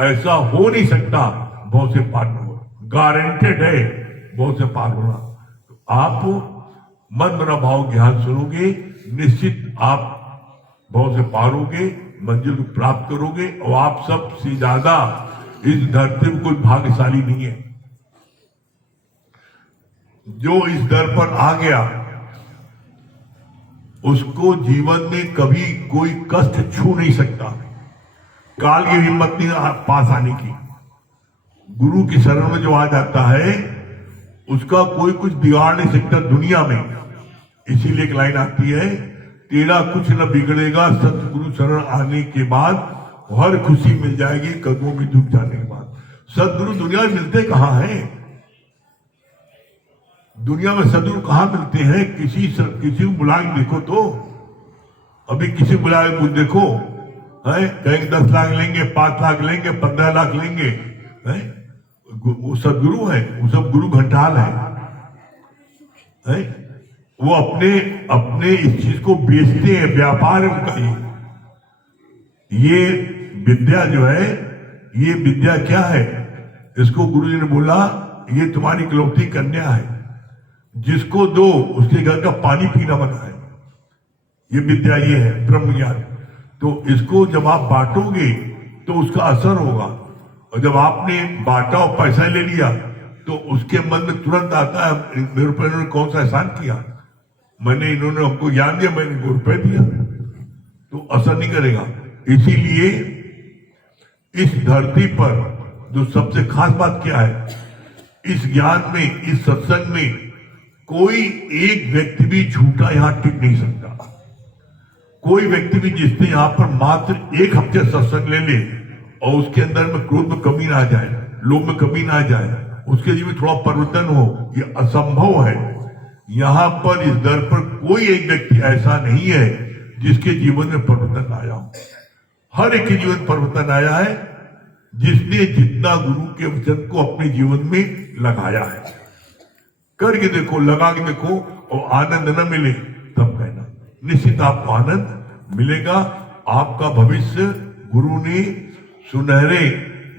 ऐसा हो नहीं सकता बहुत से पार होगा, गारंटेड है बहुत से पार होना। तो आप मन मना भाव ज्ञान सुनोगे, निश्चित आप बहुत से पारोगे, मंजिल को प्राप्त करोगे। और आप सबसे ज्यादा इस धरती में कोई भाग्यशाली नहीं है। जो इस दर पर आ गया, उसको जीवन में कभी कोई कष्ट छू नहीं सकता, काल की हिम्मत नहीं पास आने की। गुरु की शरण में जो आ जाता है, उसका कोई कुछ बिगाड़ नहीं सकता दुनिया में। इसीलिए एक लाइन आती है, तेरा कुछ न बिगड़ेगा सतगुरु शरण आने के बाद, हर खुशी मिल जाएगी कदमों में झुक जाने के बाद। सदगुरु दुनिया में मिलते कहां हैं? दुनिया में सदगुरु कहां मिलते हैं? किसी को बुला के देखो तो, अभी किसी बुला के देखो, है कहेंगे 10 लाख लेंगे, 5 लाख लेंगे, 15 लाख लेंगे, है वो सदगुरु है? वो सब गुरु घंटाल है? वो अपने इस चीज को बेचते हैं, व्यापार है उनका। ये विद्या जो है, ये विद्या क्या है? इसको गुरु जी ने बोला, ये तुम्हारी इकलौती कन्या है, जिसको दो उसके घर का पानी पीना बना है। ये विद्या ये है ब्रह्म ज्ञान। तो इसको जब आप बांटोगे तो उसका असर होगा, और जब आपने बांटा और पैसा ले लिया तो उसके मन में तुरंत आता है, मेरे ऊपर इन्होंने कौन सा एहसान किया, मैंने इन्होंने हमको ज्ञान दिया, मैंने इनको रुपए दिया, तो असर नहीं करेगा। इसीलिए इस धरती पर जो सबसे खास बात क्या है, इस ज्ञान में, इस सत्संग में कोई एक व्यक्ति भी झूठा यहां टिक नहीं सकता। कोई व्यक्ति भी जिसने यहां पर मात्र 1 हफ्ते सत्संग ले ले और उसके अंदर में क्रोध में कमी ना आ जाए, लोभ में कमी ना आ जाए, उसके जीवन में थोड़ा परिवर्तन हो, ये असंभव है। यहां पर इस दर पर कोई एक व्यक्ति ऐसा नहीं है जिसके जीवन में परिवर्तन आया हो। हर एक के जीवन परिवर्तन आया है, जिसने जितना गुरु के वचन को अपने जीवन में लगाया है। करके देखो, लगा के देखो, और आनंद न मिले तब कहना, निश्चित आपको आनंद मिलेगा। आपका भविष्य गुरु ने सुनहरे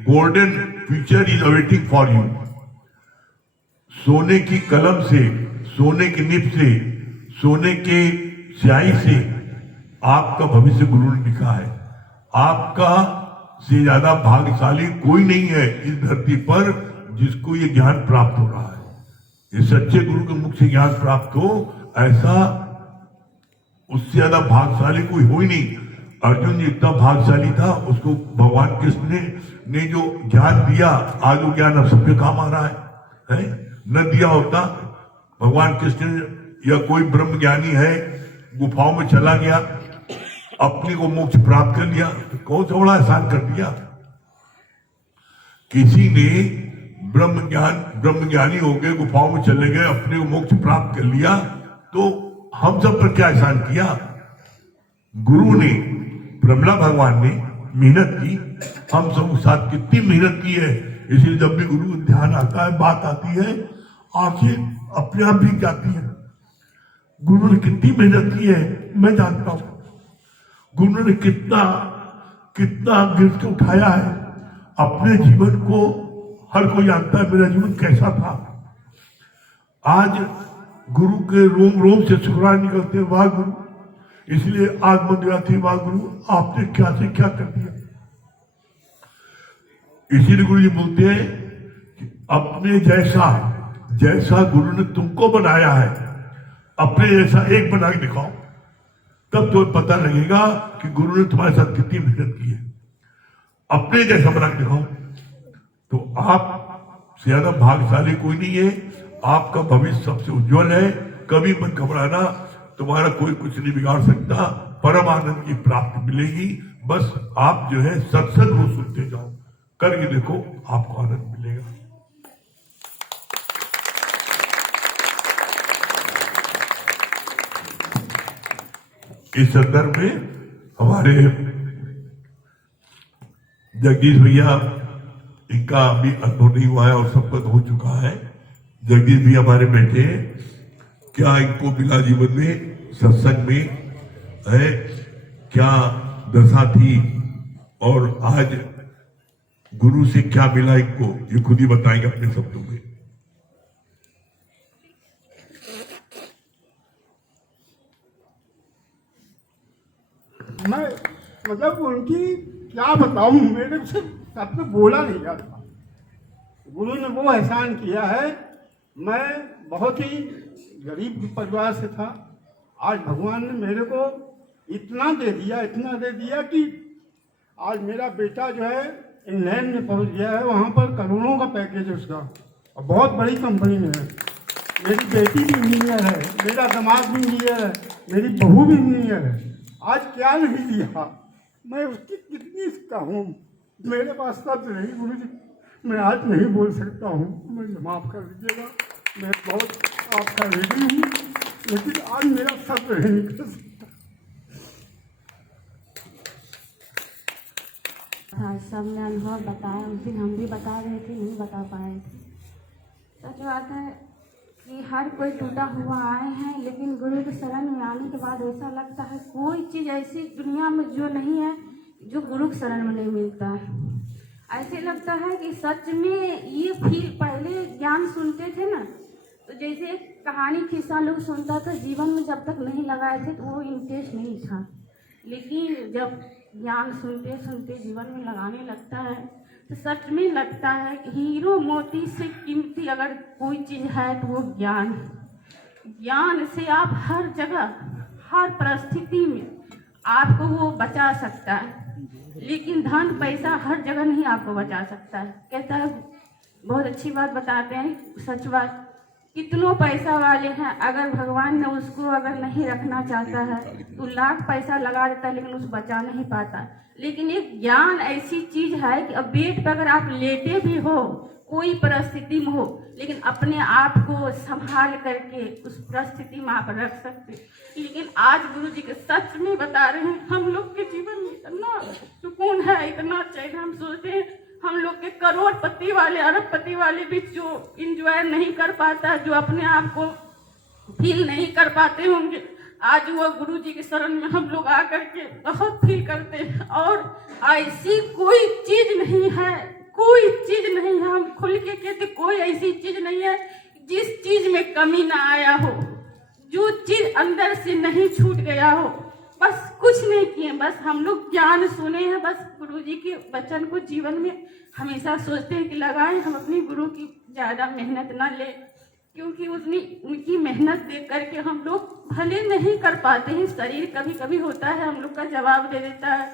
golden future is awaiting for you. सोने की कलम से, सोने की निब से, सोने के स्याही से आपका भविष्य गुरु ने लिखा है। आपका से ज्यादा भाग्यशाली कोई नहीं है इस धरती पर जिसको ये ज्ञान प्राप्त हो रहा है। ये सच्चे गुरु के मुख से ज्ञान प्राप्त हो, ऐसा उससे ज्यादा भाग्यशाली कोई हो ही नहीं। अर्जुन जी इतना भाग्यशाली था, उसको भगवान कृष्ण ने जो ज्ञान दिया, आज वो ज्ञान अब सबके काम आ रहा है? न दिया होता, भगवान कृष्ण या कोई ब्रह्म ज्ञानी है, गुफाओं में चला गया, अपने को मोक्ष प्राप्त कर लिया, तो कौन सा बड़ा एहसान कर दिया। किसी ने ब्रह्म ज्ञानी हो गए, गुफाओं में चले गए, अपने को मोक्ष प्राप्त कर लिया, तो हम सब पर क्या एहसान किया। गुरु ने, ब्रह्मा भगवान ने मेहनत की, हम सब साथ कितनी मेहनत की है। इसलिए जब भी गुरु ध्यान आता है, बात आती है, आंखें अपने आप भीग जाती है। गुरु ने कितनी मेहनत की है मैं जानता हूं। गुरु ने कितना गिरफ्त उठाया है अपने जीवन को। हर कोई जानता है मेरा जीवन कैसा था। आज गुरु के रोम रोम से शुक्राने निकलते हैं, वाह गुरु, इसलिए आगमन दिवाती, वाह गुरु आपने क्या से क्या कर दिया। इसीलिए गुरु जी बोलते हैं कि अपने जैसा गुरु ने तुमको बनाया है, अपने जैसा एक बना के दिखाओ, तब तुम्हें पता लगेगा कि गुरु ने तुम्हारे साथ कितनी मेहनत की है। अपने जैसा बना के दिखाओ तो आप से ज्यादा भाग्यशाली कोई नहीं है। आपका भविष्य सबसे उज्जवल है। कभी मत घबराना, तुम्हारा कोई कुछ नहीं बिगाड़ सकता। परम आनंद की प्राप्ति मिलेगी। बस आप जो है सत्संग को सुनते जाओ, करके देखो, आपको आनंद मिलेगा। इस संदर्भ में हमारे जगदीश भैया, इनका अभी अनुभव नहीं हुआ है और सबका तो हो चुका है। जगदीश भैया हमारे बैठे हैं, क्या इनको मिला जीवन में, सत्संग में है, क्या दशा थी और आज गुरु से क्या मिला इनको, ये खुद ही बताएंगे अपने शब्दों में। मैं मतलब उनकी क्या बताऊं, मेरे से सब में बोला नहीं जाता। गुरु ने वो एहसान किया है। मैं बहुत ही गरीब परिवार से था, आज भगवान ने मेरे को इतना दे दिया कि आज मेरा बेटा जो है इंग्लैंड में पहुंच गया है। वहाँ पर करोड़ों का पैकेज है उसका, और बहुत बड़ी कंपनी में है। मेरी बेटी भी इंजीनियर है, मेरा दामाद भी इंजीनियर है, मेरी बहू भी इंजीनियर है। आज क्या नहीं दिया, मैं उसकी कितनी कहूँ, मेरे पास शब्द नहीं गुरु जी, मैं आज नहीं बोल सकता हूँ, मुझे माफ़ कर दीजिएगा। मैं बहुत आपका रेडी हूँ, लेकिन आज मेरा शब्द नहीं निकल सकता। सबने अनुभव बताया, उस दिन हम भी बता रहे थे, नहीं बता पाए थे। सच बात है कि हर कोई टूटा हुआ आए हैं, लेकिन गुरु के शरण में आने के बाद ऐसा लगता है कोई चीज़ ऐसी दुनिया में जो नहीं है जो गुरु के शरण में नहीं मिलता है। ऐसे लगता है कि सच में ये फील, पहले ज्ञान सुनते थे ना, तो जैसे कहानी खिस्सा लोग सुनता था, जीवन में जब तक नहीं लगाए थे तो वो इंटरेस्ट नहीं था। लेकिन जब ज्ञान सुनते सुनते जीवन में लगाने लगता है तो सच में लगता है कि हीरो मोती से कीमती अगर कोई चीज़ है तो वो ज्ञान है। ज्ञान से आप हर जगह, हर परिस्थिति में आपको वो बचा सकता है, लेकिन धन पैसा हर जगह नहीं आपको बचा सकता है। कहता है, बहुत अच्छी बात बताते हैं, सच बात, कितनों पैसा वाले हैं, अगर भगवान ने उसको अगर नहीं रखना चाहता है तो लाख पैसा लगा देता है, लेकिन उसको बचा नहीं पाता। लेकिन एक ज्ञान ऐसी चीज है कि अब बेड पर अगर आप लेटे भी हो, कोई परिस्थिति में हो, लेकिन अपने आप को संभाल करके उस परिस्थिति में आप रख सकते। लेकिन आज गुरु जी के सच में बता रहे हैं, हम लोग के जीवन में इतना सुकून है, इतना चैन, हम सोचते हैं हम लोग के करोड़पति वाले, अरबपति वाले भी जो इंजॉय नहीं कर पाता, जो अपने आप को फील नहीं कर पाते होंगे, आज वो गुरु जी के शरण में हम लोग आकर के बहुत फील करते हैं। और ऐसी कोई चीज नहीं है, कोई चीज नहीं है, हम खुल के कहते, कोई ऐसी चीज नहीं है जिस चीज में कमी ना आया हो, जो चीज अंदर से नहीं छूट गया हो। बस कुछ नहीं किए, बस हम लोग ज्ञान सुने हैं, बस गुरु जी के वचन को जीवन में हमेशा सोचते हैं कि लगाएं, हम अपनी गुरु की ज़्यादा मेहनत ना ले, क्योंकि उनकी मेहनत देख करके हम लोग भले नहीं कर पाते हैं। शरीर कभी कभी होता है हम लोग का जवाब दे देता है,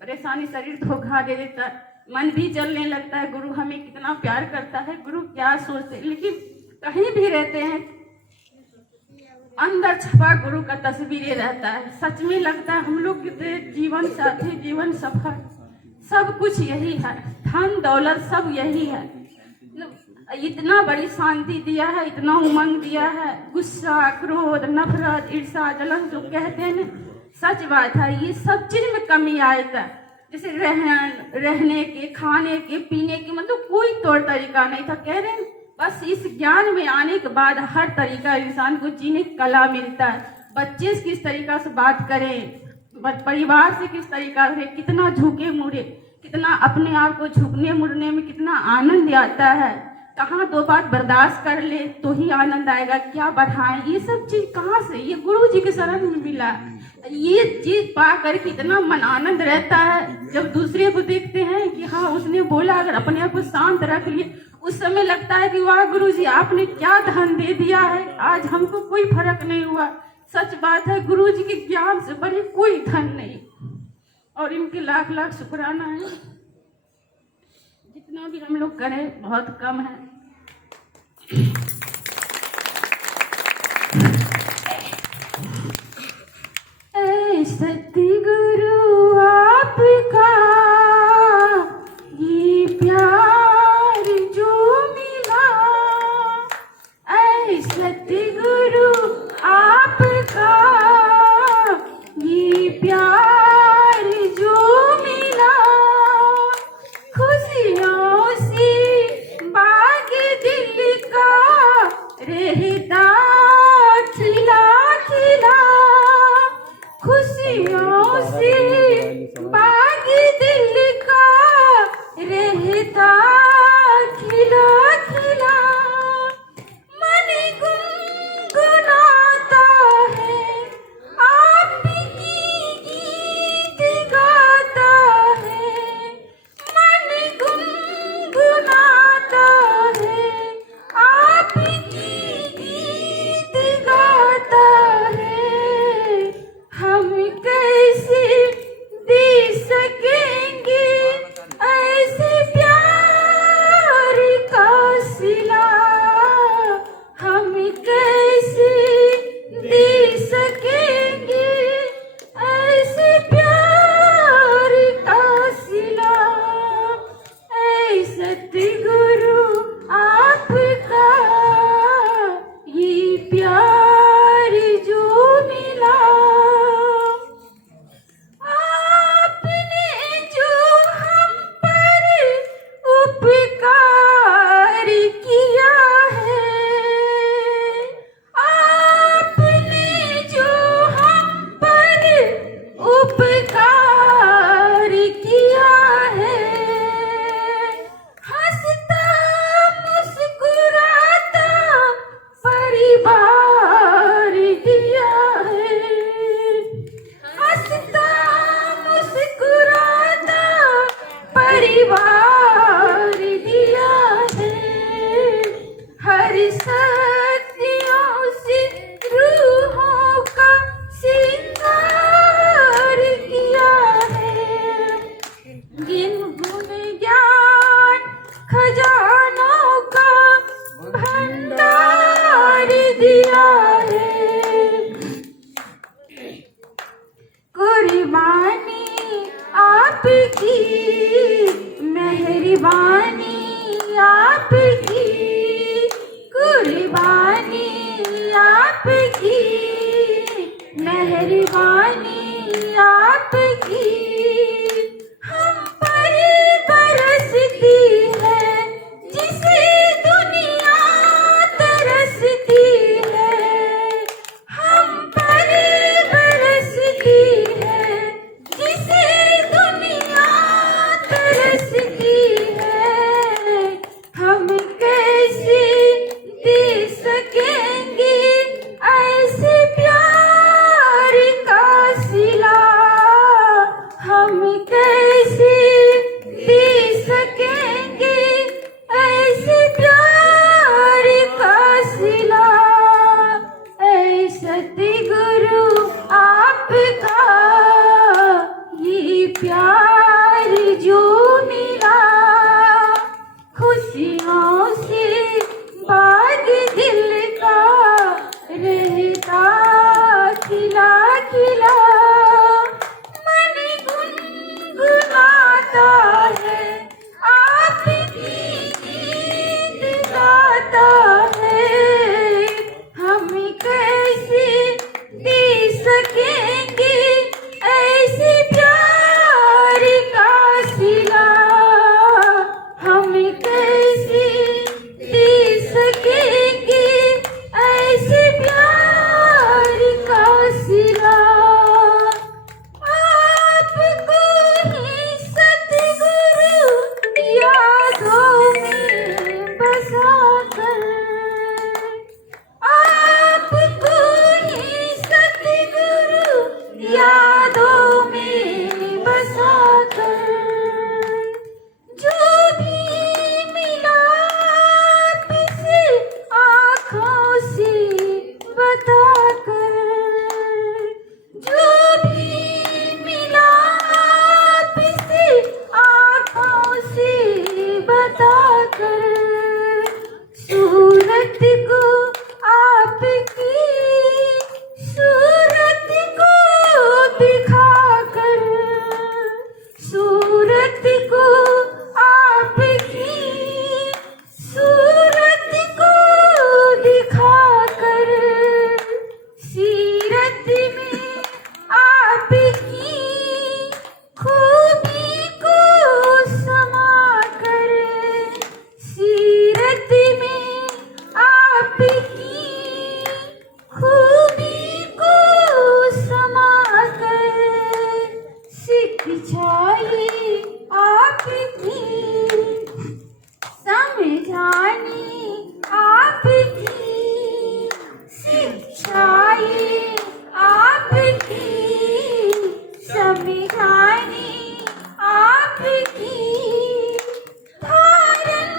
परेशानी शरीर धोखा दे देता है, मन भी जलने लगता है, गुरु हमें कितना प्यार करता है, गुरु क्या सोचते, लेकिन कहीं भी रहते हैं अंदर छपा गुरु का तस्वीरें रहता है। सच में लगता है हम लोग के जीवन साथी, जीवन सफर सब कुछ यही है, धन दौलत सब यही है। इतना बड़ी शांति दिया है, इतना उमंग दिया है, गुस्सा, क्रोध, नफरत, ईर्ष्या, जलन जो कहते हैं, सच बात है, ये सब चीज में कमी आएगा। जैसे रहने के, खाने के, पीने के, मतलब कोई तौर तरीका नहीं था। कह रहे हैं बस इस ज्ञान में आने के बाद हर तरीका इंसान को जीने की कला मिलता है। बच्चे से किस तरीका से बात करें, परिवार से किस तरीका से, कितना झुके मुड़े, कितना अपने आप को झुकने मुड़ने में कितना आनंद आता है। कहाँ दो बात बर्दाश्त कर ले तो ही आनंद आएगा, क्या बढ़ाएं, ये सब चीज कहाँ से, ये गुरु जी के शरण में मिला। ये चीज पा कर कितना मन आनंद रहता है। जब दूसरे को देखते हैं कि हाँ उसने बोला, अगर अपने आप को शांत रख लिए, उस समय लगता है कि वाह गुरु जी आपने क्या धन दे दिया है, आज हमको कोई फर्क नहीं हुआ। सच बात है, गुरु जी के ज्ञान से बड़ी कोई धन नहीं, और इनके लाख लाख शुक्राना है। जितना भी हम लोग करें बहुत कम है। सतगुरु आपका ये प्यार जो मिला, ऐ सतगुरु आपका ये प्यार जो मिला, खुशियों से बाग दिल का रहता खिला खिला, खुशियों से बाग दिल का रहता खिला खिला, मन गुनगुनाता है आपकी गीत गाता है, मन गुनगुनाता है आपकी गीत गाता है। हम कैसे दे सकेंगे ऐसे प्यार का सिला, हम कैसे दे सकेंगे ऐसे प्यार का सिला, ऐ सतगुरु आपका ये प्यार जो मिला, आपने जो हम पर उपकार किया है, आपने जो हम पर उपकार किया है, हंसता मुस्कुराता परिवार दिया है, हंसता मुस्कुराता परिवार दिया है, हर शक्तियों से रूहों का सिंगार किया है, गिन गुण ज्ञान खजानों का भंडार दिया है, कुर्बानी आपकी मेहरबानी आपकी, कुर्बानी आपकी मेहरबानी आपकी, हम पर बरसती है जिसे दुनिया तरसती है, हम पर बरसती है जिसे दुनिया तरसती है, हम कैसे दे सकेंगे ऐसे प्यार का सिला, हम कैसे दे सकेंगे ऐसे प्यार का सिला, ऐ सतगुरु आपका ये प्यार जो मिला, खुशियों से बाग दिल का रहता खिला खिला, मन गुनगुनाता है आपकी गीत गाता है, हम कैसे दे सकेंगे ऐसे प्यार का सिला, हम कैसे दे सकेंगे ऐसे प्यार का सिला, आपको ही सतगुरु यादों में बसा यादों में बसा कर, जो भी मिला पिछे आँखों से बता कर, जो भी मिला पिछे आँखों से बता कर, सूरत को आपकी सूरत को दिखा कर, सूरत को आपकी सूरत को दिखा कर, सीरत में आपकी खूबी को समा कर, सीरत में आपकी खूबी को समा कर, शिक्षाई आपकी समझानी आपकी, शिक्षाई आपकी समझानी आपकी, धारण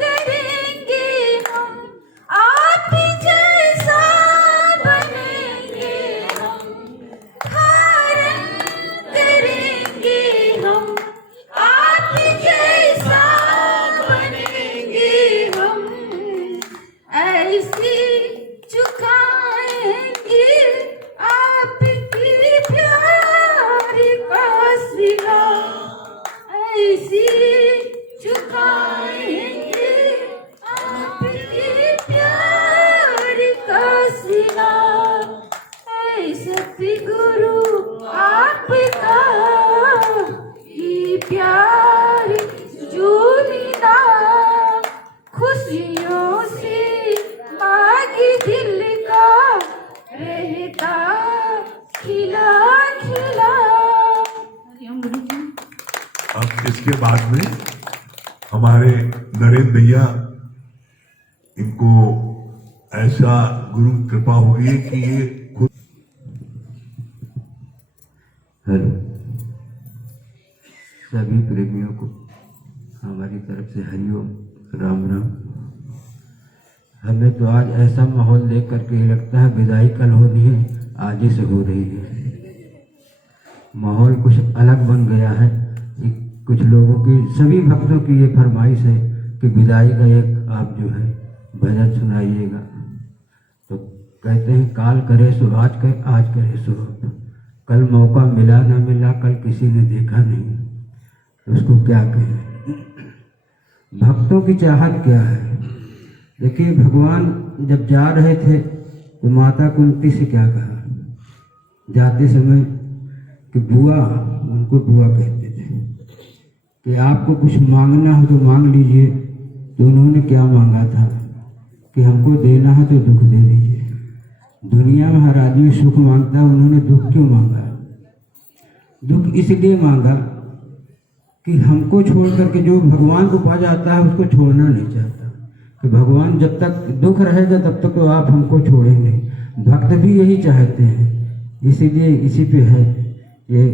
करेंगे हम आप जैसा बनेंगे हम, धारण करेंगे हम आप जैसा बनेंगे हम, ऐसे चुकाएंगे आपकी प्यार का सिला, ऐसे चुकाएंगे आपके प्यार का सिला, ऐ सतगुरु आपका ही प्यार जो मिला, खुशियों से बाग दिल का रहता खिला खिला। अब इसके बाद में हमारे नरेंद्र भैया, इनको ऐसा गुरु कृपा हुई कि ये खुद हेलो सभी प्रेमियों को हमारी तरफ से हरिओम राम राम। हमें तो आज ऐसा माहौल देख करके लगता है विदाई कल होनी है, आज ही से हो रही है। माहौल कुछ अलग बन गया है। कुछ लोगों की, सभी भक्तों की ये फरमाइश है कि विदाई का एक आप जो है भजन सुनाइएगा। तो कहते हैं काल करे सो आज करे, आज करे सो अब। कल मौका मिला ना मिला, कल किसी ने देखा नहीं, तो उसको क्या कहें। भक्तों की चाहत क्या है। देखिए भगवान जब जा रहे थे तो माता कुंती से क्या कहा जाते समय कि बुआ, उनको बुआ कहते थे, कि आपको कुछ मांगना हो तो मांग लीजिए। तो उन्होंने क्या मांगा था कि हमको देना है तो दुख दे दीजिए। दुनिया में हर आदमी सुख मांगता है, उन्होंने दुख क्यों मांगा? दुख इसलिए मांगा कि हमको छोड़ करके जो भगवान को पा जाता है उसको छोड़ना नहीं चाहता। कि भगवान जब तक दुख रहेगा तब तक तो आप हमको छोड़ेंगे। भक्त भी यही चाहते हैं, इसीलिए इसी पे है ये।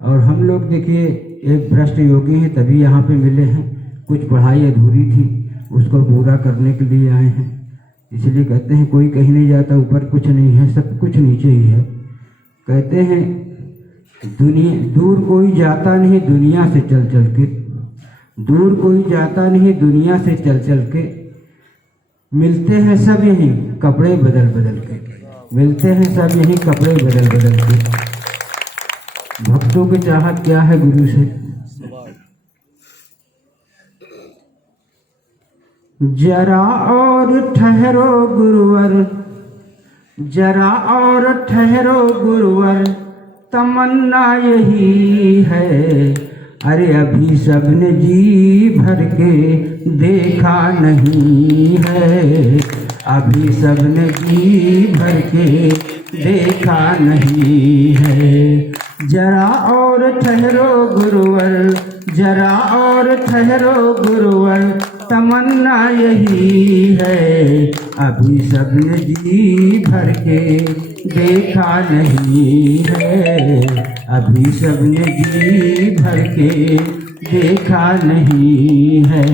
और हम लोग देखिए एक भ्रष्ट योगी हैं, तभी यहाँ पे मिले हैं। कुछ पढ़ाई अधूरी थी, उसको पूरा करने के लिए आए हैं। इसलिए कहते हैं कोई कहीं नहीं जाता, ऊपर कुछ नहीं है, सब कुछ नीचे ही है। कहते हैं दुनिया दूर कोई जाता नहीं दुनिया से चल चल के, दूर कोई जाता नहीं दुनिया से चल चल के, मिलते हैं सब यहीं कपड़े बदल बदल के, मिलते हैं सब यहीं कपड़े बदल बदल के। भक्तों की चाहत क्या है गुरु से। जरा और ठहरो गुरुवर, जरा और ठहरो गुरुवर, तमन्ना यही है। अरे अभी सबने जी भर के देखा नहीं है, अभी सबने जी भर के देखा नहीं है। जरा और ठहरो गुरुवर, जरा और ठहरो गुरुवर, तमन्ना यही है। अभी सबने जी भर के देखा नहीं है, अभी सबने जी भर के देखा नहीं है।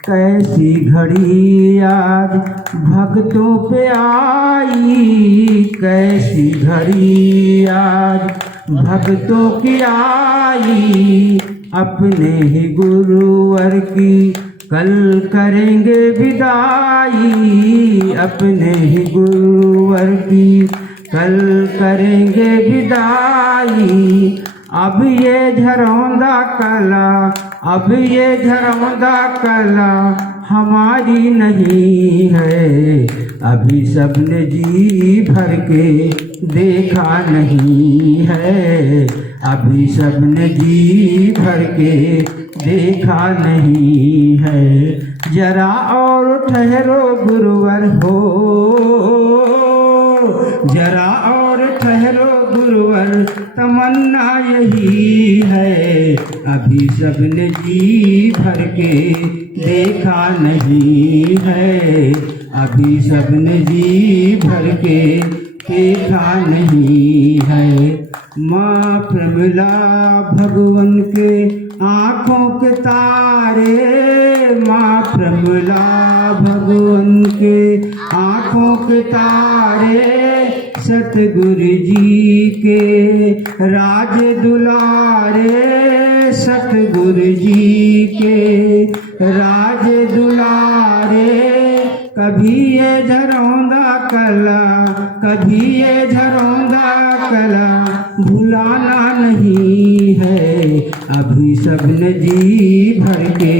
कैसी घड़ी आज भक्तों पे आई, कैसी घड़ी आज भक्तों की आई, अपने ही गुरुवर की कल करेंगे विदाई, अपने ही गुरुवर की कल करेंगे विदाई। अब ये झरौंदा कला, अब ये झरौंदा कला हमारी नहीं है, अभी सबने जी भर के देखा नहीं है, अभी सबने जी भर के देखा नहीं है। जरा और ठहरो गुरुवर हो, जरा और ठहरो गुरुवर, तमन्ना यही है, अभी सबने जी भर के देखा नहीं है, अभी सबने जी भर के देखा नहीं है। माँ प्रमिला भगवन के आँखों के तारे, माँ प्रमिला भगवन के आँखों के तारे, सतगुरु जी के राज दुलारे, सतगुरु जी के राज दुलारे। कभी ये झरौंदा कला, कभी ये झरौंदा कला भुलाना नहीं है, अभी सबने जी भर के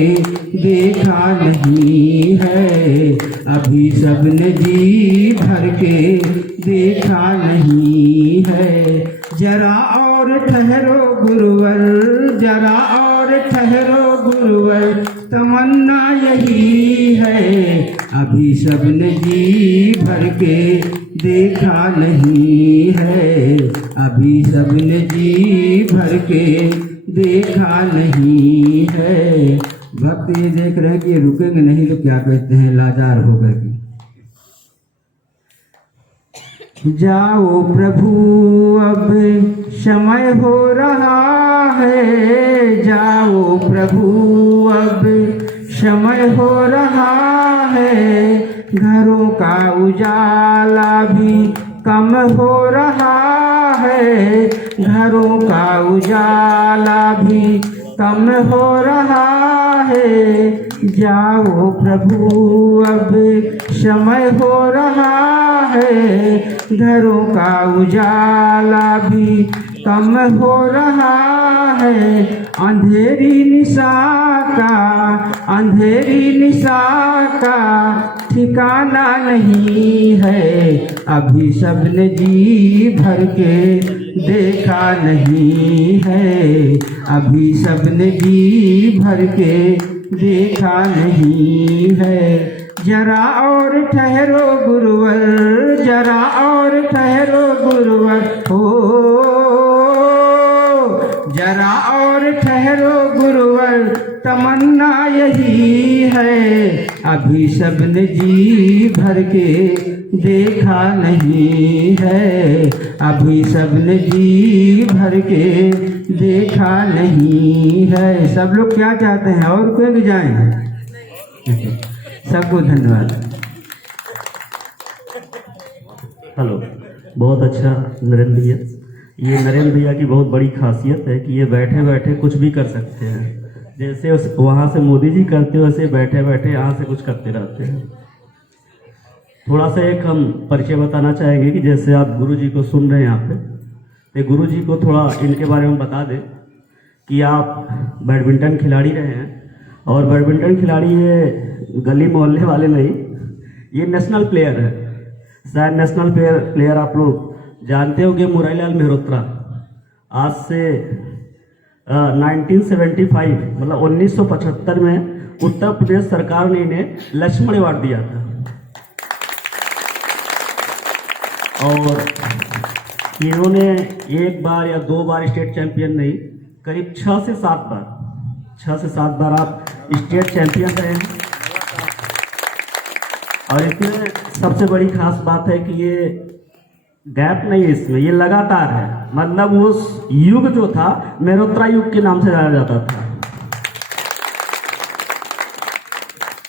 देखा नहीं है, अभी सबने जी भर के देखा नहीं है। जरा और ठहरो गुरुवर, जरा और ठहरो गुरुवर, तमन्ना यही है, अभी सबने जी भर के देखा नहीं है, अभी सबने जी भर के देखा नहीं है। भक्त ये देख रहे हैं कि रुकेंगे नहीं तो क्या कहते हैं लाचार होकर के, जाओ प्रभु अब समय हो रहा है, जाओ प्रभु अब समय हो रहा है, घरों का उजाला भी कम हो रहा है, घरों का उजाला भी कम हो रहा है। जाओ प्रभु अब समय हो रहा है, घरों का उजाला भी कम हो रहा है। अंधेरी निशा का, अंधेरी निशा का ठिकाना नहीं है, अभी सबने जी भर के देखा नहीं है, अभी सबने जी भर के देखा नहीं है। जरा और ठहरो गुरुवर, जरा और ठहरो गुरुवर हो, जरा और ठहरो गुरुवर, तमन्ना यही है, अभी सबने जी भर के देखा नहीं है, अभी सबने जी भर के देखा नहीं है। सब लोग क्या चाहते हैं और कोई जाएं? सबको धन्यवाद। हेलो, बहुत अच्छा नरेंद्र भैया। ये नरेंद्र भैया की बहुत बड़ी खासियत है कि ये बैठे बैठे कुछ भी कर सकते हैं, जैसे वहाँ से मोदी जी करते वैसे बैठे बैठे यहाँ से कुछ करते रहते हैं। थोड़ा सा एक हम परिचय बताना चाहेंगे कि जैसे आप गुरु जी को सुन रहे हैं यहाँ पे, तो गुरु जी को थोड़ा इनके बारे में बता दें कि आप बैडमिंटन खिलाड़ी रहे हैं, और बैडमिंटन खिलाड़ी ये गली मोहल्ले वाले नहीं, ये नेशनल प्लेयर है। शायद नेशनल प्लेयर आप लोग जानते होंगे, मुरलीलाल मेहरोत्रा। आज से 1975 मतलब 1975 में उत्तर प्रदेश सरकार ने इन्हें लक्ष्मण अवार्ड दिया था, और इन्होंने एक बार या दो बार स्टेट चैंपियन नहीं, करीब 6 से 7 बार आप स्टेट चैंपियन रहे हैं। और इसमें सबसे बड़ी खास बात है कि ये गैप नहीं है, इसमें ये लगातार है। मतलब उस युग जो था मेहरोत्रा युग के नाम से जाना जाता था।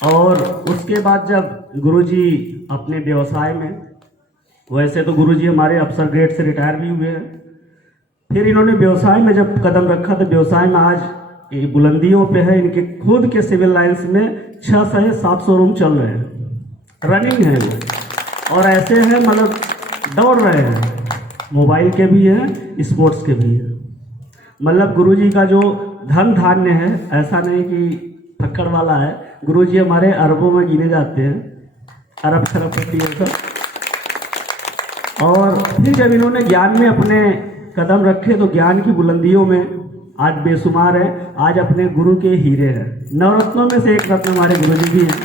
और उसके बाद जब गुरुजी अपने व्यवसाय में, वैसे तो गुरुजी हमारे अफसर ग्रेड से रिटायर भी हुए हैं, फिर इन्होंने व्यवसाय में जब कदम रखा तो व्यवसाय में आज ये बुलंदियों पे है। इनके खुद के सिविल लाइंस में 6 से 7 शोरूम चल रहे हैं, रनिंग है वो, और ऐसे हैं मतलब दौड़ रहे हैं, मोबाइल के भी हैं, स्पोर्ट्स के भी हैं। मतलब गुरुजी का जो धन धान्य है, ऐसा नहीं कि फक्कड़ वाला है, गुरुजी हमारे अरबों में गिने जाते हैं, अरब खरबपति ऐसा। और फिर जब इन्होंने ज्ञान में अपने कदम रखे तो ज्ञान की बुलंदियों में आज बेशुमार है। आज अपने गुरु के हीरे हैं, नवरत्नों में से एक रत्न हमारे गुरुजी भी हैं।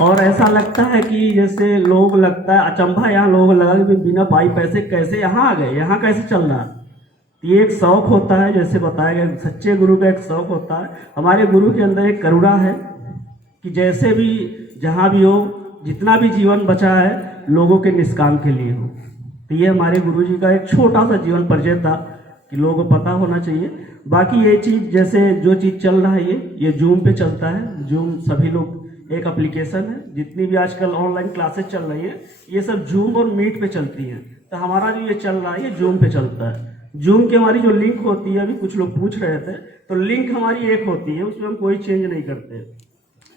और ऐसा लगता है कि जैसे लोग लगता है अचंभा, यहाँ लोग लगा कि बिना पाई पैसे कैसे यहाँ आ गए, यहाँ कैसे चल रहा। ये एक शौक होता है, जैसे बताया गया, सच्चे गुरु का एक शौक होता है। हमारे गुरु के अंदर एक करुणा है कि जैसे भी जहाँ भी हो, जितना भी जीवन बचा है लोगों के निष्काम के लिए हो। तो ये हमारे गुरुजी का एक छोटा सा जीवन परिचय था कि लोगों को पता होना चाहिए। बाकी ये चीज़, जैसे जो चीज़ चल रहा है ये जूम पे चलता है। जूम सभी लोग, एक एप्लीकेशन है, जितनी भी आजकल ऑनलाइन क्लासेस चल रही है ये सब जूम और मीट पे चलती हैं। तो हमारा जो ये चल रहा है ये जूम पे चलता है। जूम की हमारी जो लिंक होती है, अभी कुछ लोग पूछ रहे थे, तो लिंक हमारी एक होती है, उसमें हम कोई चेंज नहीं करते।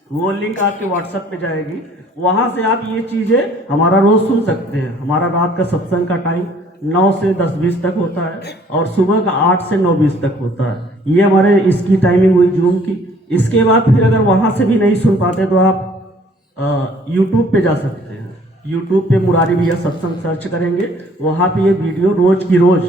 वो लिंक आपके व्हाट्सएप पे जाएगी, वहाँ से आप ये चीज़ें हमारा रोज़ सुन सकते हैं। हमारा रात का सत्संग का टाइम 9 से 10:20 तक होता है और सुबह का 8 से 9:20 तक होता है। ये हमारे इसकी टाइमिंग हुई जूम की। इसके बाद फिर अगर वहाँ से भी नहीं सुन पाते तो आप यूट्यूब पे जा सकते हैं। यूट्यूब पे मुरारी भैया सत्संग सर्च करेंगे, वहाँ पे ये वीडियो रोज़ की रोज़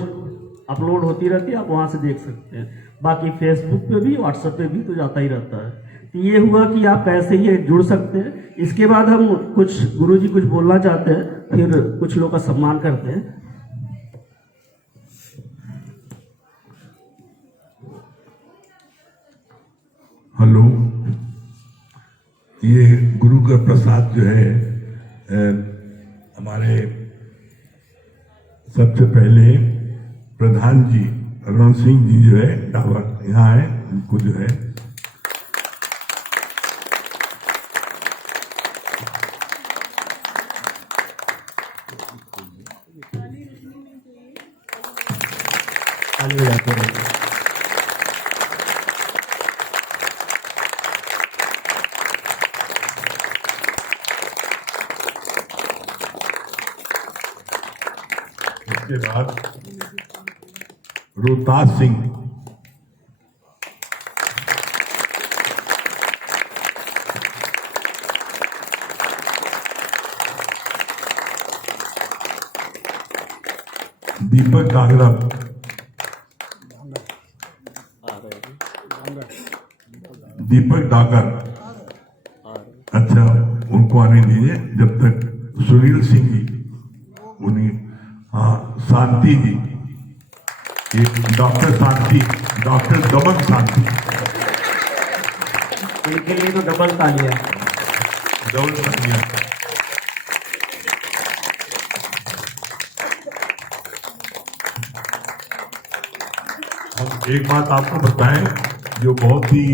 अपलोड होती रहती है, आप वहाँ से देख सकते हैं। बाकी फेसबुक पे भी, व्हाट्सएप पे भी तो जाता ही रहता है। तो ये हुआ कि आप कैसे ये जुड़ सकते हैं। इसके बाद हम कुछ गुरुजी कुछ बोलना चाहते हैं, फिर कुछ लोग का सम्मान करते हैं। हेलो, ये गुरु का प्रसाद जो है हमारे सबसे पहले प्रधान जी रमन सिंह जी जो है डावर यहाँ है, उनको जो है उसके बाद रोहतास सिंह, दीपक कांगड़ा, दीपक डाकर, अच्छा उनको आने दीजिए जब तक। सुनील सिंह जी, उन्हीं, हाँ, शांति जी, एक डॉक्टर शांति, डॉक्टर दमन शांति, इनके लिए तो डबल तालियां। डबल तालियां। हम एक बात आपको बताएं जो बहुत ही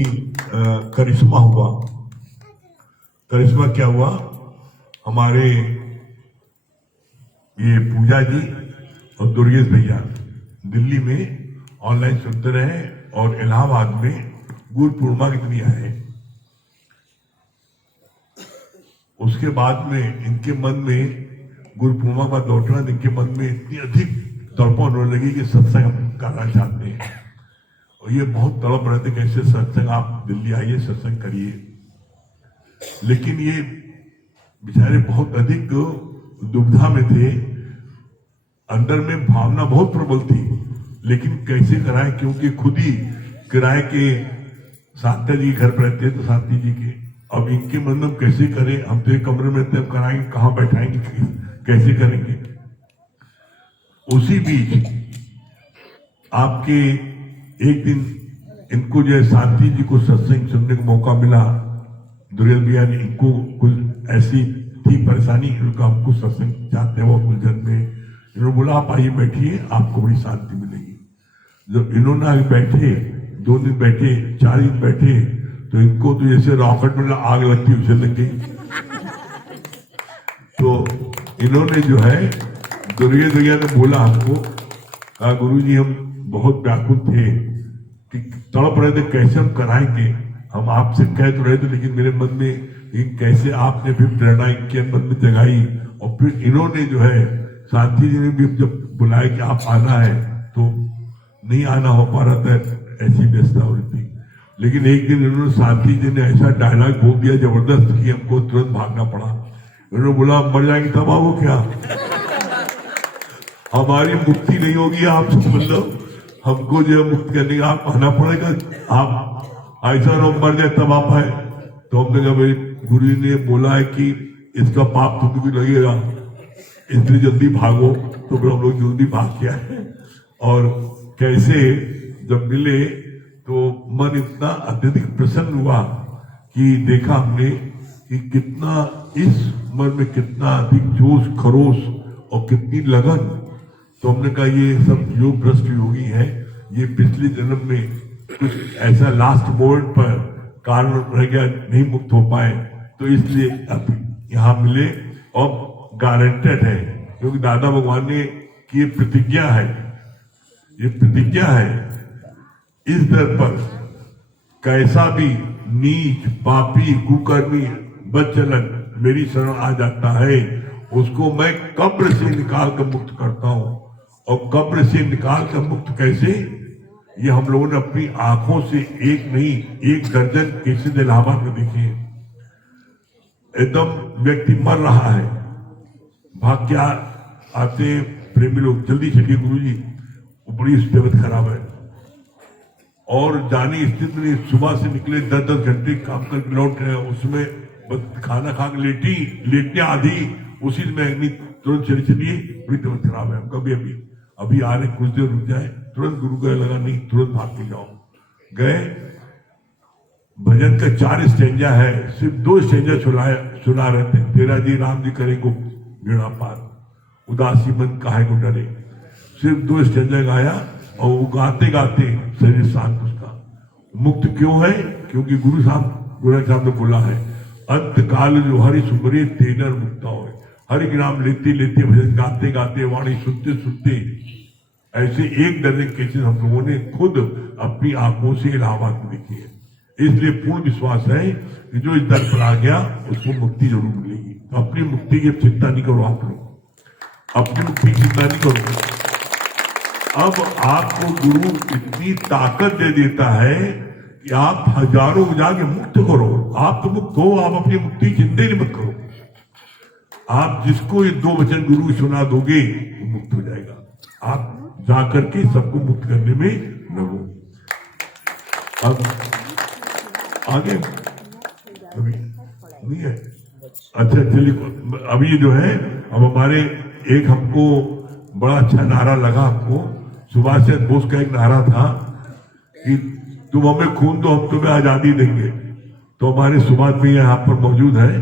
करिश्मा हुआ। करिश्मा क्या हुआ, हमारे ये पूजा जी और दुर्गेश भैया दिल्ली में ऑनलाइन सुनते रहे और इलाहाबाद में गुरु पूर्णिमा के दिन आए। उसके बाद में इनके मन में गुरु पूर्णिमा के बाद लौटना, इनके मन में इतनी अधिक तड़पन होने लगी कि सत्संग हम करना चाहते हैं। और ये बहुत तड़प रहे थे कैसे सत्संग, आप दिल्ली आइए सत्संग करिए। लेकिन ये बेचारे बहुत अधिक दुविधा में थे, अंदर में भावना बहुत प्रबल थी, लेकिन कैसे कराएं, क्योंकि खुद ही किराए के शांता जी घर पर रहते तो शांति जी के, अब इनके मन में कैसे करें, हम तो एक कमरे में तब कराएंगे, कहाँ बैठाएंगे, कैसे करेंगे। उसी बीच आपके एक दिन इनको जो है शांति जी को सत्संग सुनने का मौका मिला दुर्योधन भैया ने इनको कुछ ऐसी थी परेशानी, इनका हमको सत्संग चाहते हैं वो उलझन में। इन्होंने बोला आप आइए बैठिए, आपको बड़ी शांति मिलेगी। जब इन्होंने आगे बैठे, 2 दिन बैठे, 4 दिन बैठे, तो इनको तो जैसे रॉकेट में आग लगती उसे लग गई। तो इन्होंने जो है दुर्योधन भैया ने बोला हमको, कहा गुरुजी हम बहुत व्याकुल थे कि तड़प रहे थे कैसे हम कराएंगे, हम आपसे कह तो रहे थे लेकिन मेरे मन में कैसे आपने फिर प्रेरणा इनके मन में जगाई। और फिर इन्होंने जो है शांति जी ने भी जब बुलाया कि आप आना है तो नहीं आना हो पा रहा था, ऐसी व्यवस्था हो रही थी। लेकिन एक दिन इन्होंने शांति जी ने ऐसा डायलॉग बोल दिया जबरदस्त कि हमको तुरंत भागना पड़ा। इन्होंने बोला मर जाएंगे तब आओ क्या, हमारी मुक्ति नहीं होगी आपसे, मतलब हमको जो है मुक्त करने का आप आना पड़ेगा, आप ऐसा ना मर जाए तब आप आए। तो हमने कहा भाई गुरु जी ने बोला है कि इसका पाप तुमको भी लगेगा, इसलिए जल्दी भागो। तो फिर हम लोग जल्दी भाग के आए। और कैसे जब मिले तो मन इतना अत्यधिक प्रसन्न हुआ कि देखा हमने कि कितना इस मन में कितना अधिक जोश खरोश और कितनी लगन। तो हमने कहा ये सब योग भ्रष्ट योगी है, ये पिछले जन्म में कुछ ऐसा लास्ट मोमेंट पर कारण रह गया, नहीं मुक्त हो पाए, तो इसलिए अब यहाँ मिले। और गारंटेड है क्योंकि दादा भगवान ने की ये प्रतिज्ञा है, ये प्रतिज्ञा है इस दर पर कैसा भी नीच पापी कुकर्मी बदचलन मेरी शरण आ जाता है, उसको मैं कब्र से निकाल कर मुक्त करता हूं। और कब्र से निकाल कर मुक्त कैसे, ये हम लोगों ने अपनी आंखों से एक नहीं 1 दर्जन केसेस इलाहाबाद में देखे हैं। एकदम व्यक्ति मर रहा है, भाग के आते प्रेमी लोग जल्दी चलिए गुरुजी, बड़ी तबीयत खराब है, और जाने स्थिति में सुबह से निकले 10-10 घंटे काम करके लौट रहे हैं, उसमें खाना खा के लेटने आधी उसी में तुरंत चलिए बड़ी तबीयत खराब है, हम कभी अभी आ रहे कुछ देर रुक जाए, तुरंत गुरु गए लगा नहीं तुरंत भाग के जाओ। गए, भजन का 4 स्टेंजा है, सिर्फ 2 स्टेंजा सुना रहे थे। तेरा जी राम जी करेंगे बेड़ा पार, उदासी मन काहे को डरे, सिर्फ 2 स्टेंजा गाया। और वो गाते गाते शरीर शांत उसका मुक्त क्यों है, क्योंकि गुरु साहब ने बोला है अंत काल जो हरि सुमरे तेनर मुक्ता हो। हरि के नाम लेते लेते भजन गाते गाते वाणी सुनते सुनते ऐसे 1 दर्जन केसेस हम लोगों ने खुद अपनी आंखों से इलाहाबाद में देखी है। इसलिए पूर्ण विश्वास है कि जो इस दर पर आ गया उसको मुक्ति जरूर मिलेगी। तो अपनी मुक्ति की चिंता नहीं करो, आप लोग अपनी मुक्ति की चिंता नहीं करो। अब आपको गुरु इतनी ताकत दे देता है कि आप हजारों जाके मुक्त करो। आप तो मुक्त हो, आप अपनी मुक्ति की चिंता ही मत करो। आप जिसको ये 2 वचन गुरु सुना दोगे वो मुक्त हो जाएगा। आप जाकर के सबको मुक्त करने में लगो। अब आगे अभी नहीं है, अच्छा चलिए अभी जो है अब हमारे एक हमको बड़ा अच्छा नारा लगा, हमको सुभाष चंद्र बोस का एक नारा था कि तुम हमें खून दो हम तुम्हें आजादी देंगे। तो हमारे सुभाष भी यहाँ पर मौजूद है,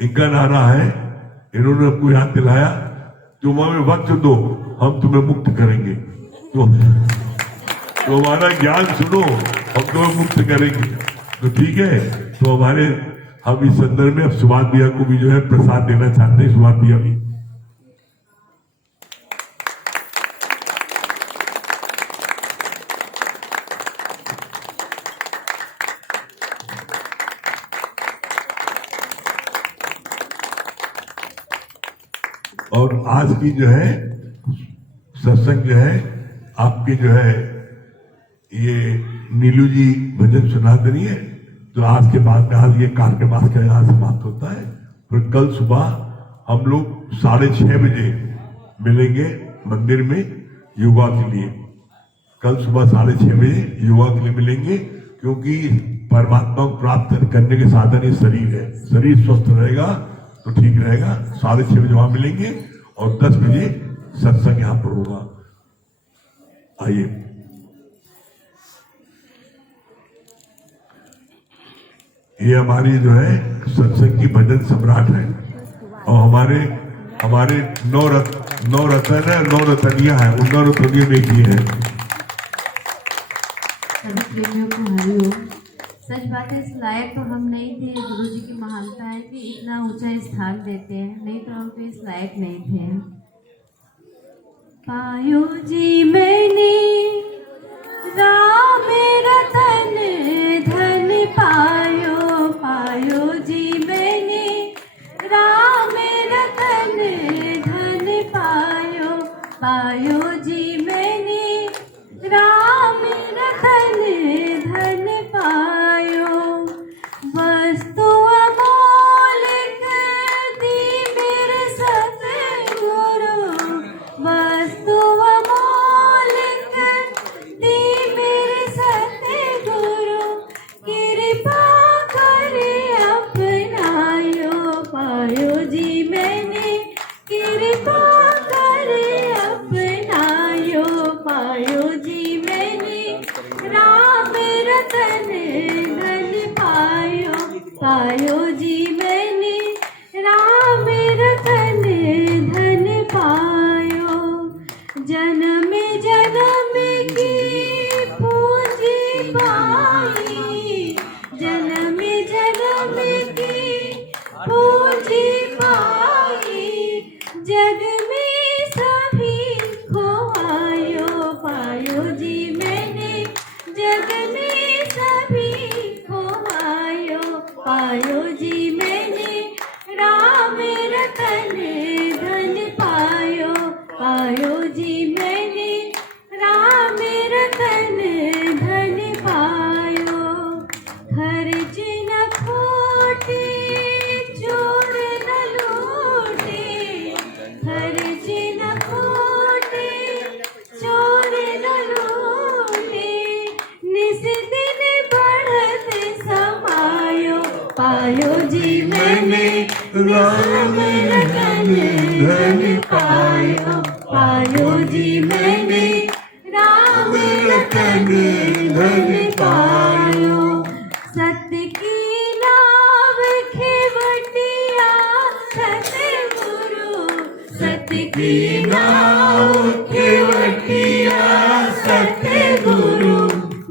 इनका नारा है, इन्होंने आपको याद दिलाया तुम हमें वक्त दो हम तुम्हें मुक्त करेंगे। तो हमारा ज्ञान सुनो, हम तुम्हें मुक्त करेंगे। तो ठीक है, तो हमारे हम इस संदर्भ में सुभाष भैया को भी जो है प्रसाद देना चाहते हैं। सुभाष भैया भी और आज की जो है सत्संग जो है आपके जो है ये नीलू जी भजन सुना देनी है। तो आज के बाद में आज ये कार्यक्रम का यहाँ समाप्त होता है। फिर कल सुबह हम लोग 6:30 बजे मिलेंगे मंदिर में योगा के लिए। कल सुबह 6:30 बजे योगा के लिए मिलेंगे, क्योंकि परमात्मा को प्राप्त करने के साधन ये शरीर है। शरीर स्वस्थ रहेगा तो ठीक रहेगा। 6:30 बजे वहां मिलेंगे और 10 बजे सत्संग यहां पर होगा। आइए। ये हमारी जो है सत्संग की भजन सम्राट है और हमारे हमारे नौ रतन है, 9 रतनियां हैं, उन 9 रतनियों में की है। सभी प्रेमियों को हरिओम। सच बात है, इस लायक तो हम नहीं थे। गुरु जी की महानता है कि इतना ऊंचा स्थान देते हैं, नहीं तो हम तो इस लायक नहीं थे। पायो जी मैंने राम रतन धन पायो, पायो जी मैंने राम रतन धन पायो, पायो जी मैंने राम रतन धन पायो। वस्तु अमोलिक दी मेरे सतगुरु, वस्तु अमोलिक दी मेरे सतगुरु, कृपा करे अपनायो, पायो जी मैंने कृपा करे अपनायो, पायो जी मैंने राम रतन धन पायो, पायो जी मैंने राम रतन धन पायो। जन्म जन्म की पूंजी पाई, जन्म जन्म की पूंजी पाई, जग में सभी खोवायो, पायो जी मैंने जग में सभी खोवायो, पायो जी मैंने राम रतन धन पायो, पायो जी मैंने राम रतन धन पायो। खर्च न खोटे चोर न लूटे, खर्च न खोटे चोर न लूटे, निस दिन बढ़त समायो, पायो जी मैंने राम रतन धन पायो, पायो जी मैंने राम रतन धन पायो। सत्य की नाव खेवटिया सतगुरु, सत्य की नाव खेवटिया सतगुरु,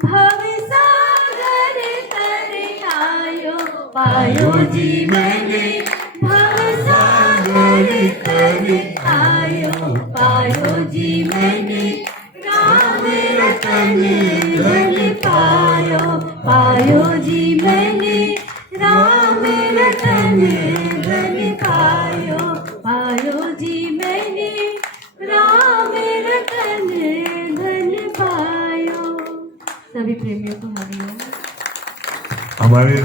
भव सागर तर आयो, पायो जी मैंने भव सागर तर आयो, पायो जी मैंने राम रतन धन पायो, पायो जी मैंने राम रतन धन पायो, पायो जी मैंने राम रतन धन पायो। सभी प्रेमियों को हरिओम। हमारे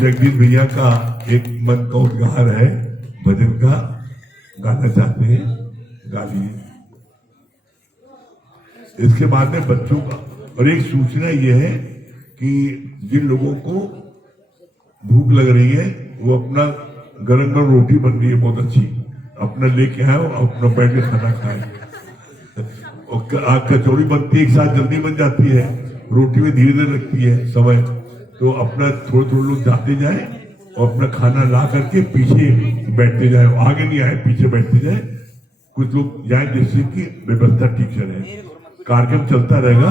जगदीश भैया का एक मन का उद्गार है, भजन का गाना चाहते हैं, गा लिए। इसके बाद में बच्चों का और एक सूचना ये है कि जिन लोगों को भूख लग रही है वो अपना गरम गरम रोटी बन रही है बहुत अच्छी, अपना लेके आए और अपना बैठ के खाना खाए। और कचौड़ी बनती है एक साथ जल्दी बन जाती है, रोटी में धीरे धीरे लगती है समय, तो अपना थोड़े थोड़े लोग जाते जाए और अपना खाना ला करके पीछे बैठते जाए, आगे नहीं आए पीछे बैठते जाए, कुछ लोग जाए जिससे कि व्यवस्था ठीक से रहे। कार्यक्रम चलता रहेगा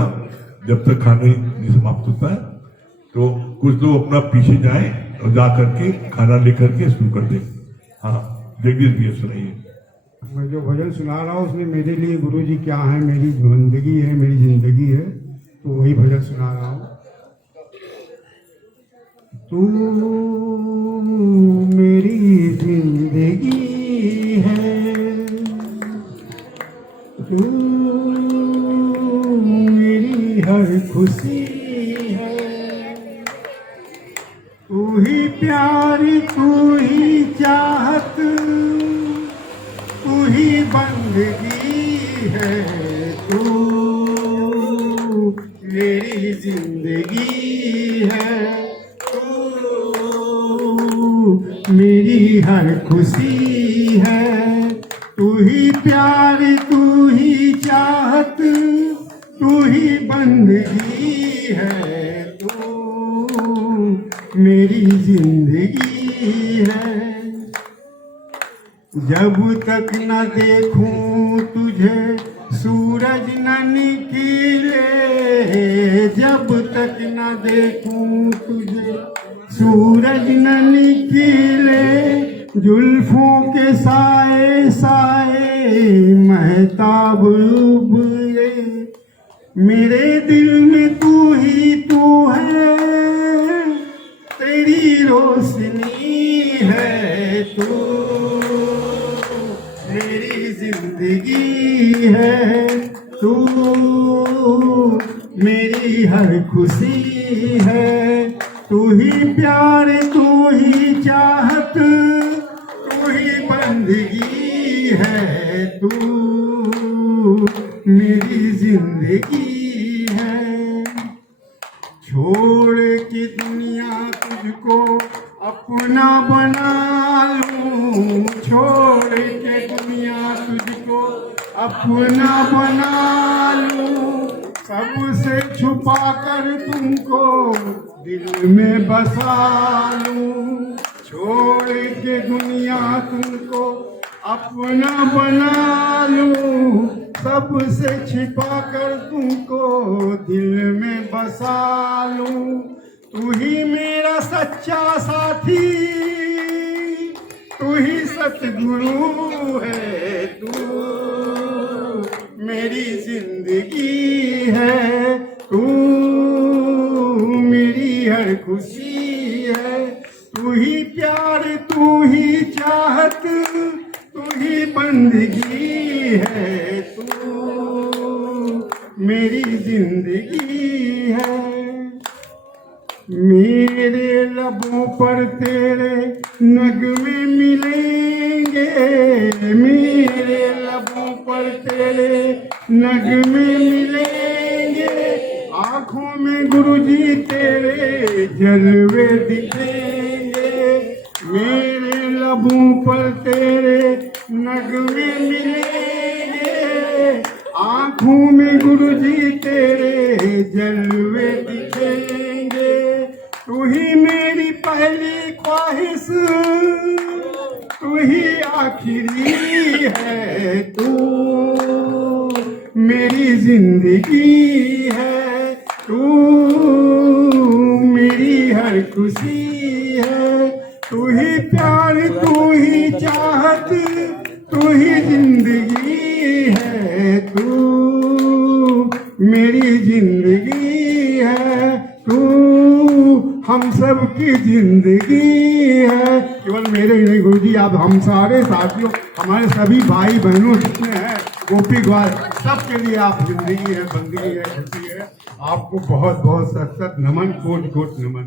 जब तक खाना नहीं समाप्त होता है, तो कुछ लोग अपना पीछे जाए और जा करके खाना लेकर के शुरू कर दे। हाँ जगदीश भैया सुनाइए। मैं जो भजन सुना रहा हूँ उसमें मेरे लिए गुरु जी क्या है, मेरी बंदगी है, मेरी जिंदगी है, तो वही भजन सुना रहा हूँ। तू मेरी जिंदगी है, तू मेरी हर खुशी है, तू ही प्यार, तू ही चाहत, तू ही बंदगी है, तू मेरी जिंदगी है, तू मेरी हर खुशी है, तू ही प्यार, तू ही चाहत, तू ही बंदगी है, तू मेरी जिंदगी है। जब तक न देखूं तुझे सूरज न निकले, जब तक न देखूं तुझे सूरज न निकले, जुल्फों के साए साए महताब उबले। मेरे दिल में तू ही तू है, तेरी रोशनी है तू, मेरी जिंदगी है तू, मेरी हर खुशी है। तू ही प्यार, तू ही चाहत, तू ही बंदगी है तू, मेरी जिंदगी है। छोड़ के दुनिया तुझको अपना बना लूं, छोड़ के दुनिया तुझको अपना बना लूं, सबसे छुपा कर तुमको दिल में बसा लूं। छोड़ के दुनिया तुमको अपना बना लूं, सबसे छिपा कर तुमको दिल में बसा लूं। तू ही मेरा सच्चा साथी, तू ही सतगुरु है तू, मेरी जिंदगी है तू, मेरी हर खुशी है। तू ही प्यार, तू ही चाहत, तू ही बंदगी है तू, मेरी जिंदगी है। मेरे लबों पर तेरे नगमे मिलेंगे, मेरे लबों पर तेरे नगमे मिलेंगे, आँखों में गुरुजी तेरे जलवे दिखेंगे। मेरे लबों पर तेरे नगमे मिलेंगे, आँखों में गुरुजी तेरे जलवे दिखेंगे। तू ही मेरी पहली ख्वाहिश, तू ही आखिरी है तू, मेरी जिंदगी है तू, मेरी हर खुशी है। तू ही प्यार, तू ही चाहत, तू ही जिंदगी है तू, मेरी जिंदगी है तू, हम सब की जिंदगी है। केवल मेरे ही नहीं गुरुजी, आप हम सारे साथियों, हमारे सभी भाई बहनों जितने हैं गोपी ग्वाल, सबके लिए आप जिंदगी है, बंदगी है, खुशी है। आपको बहुत बहुत सत सत नमन, कोट कोट नमन।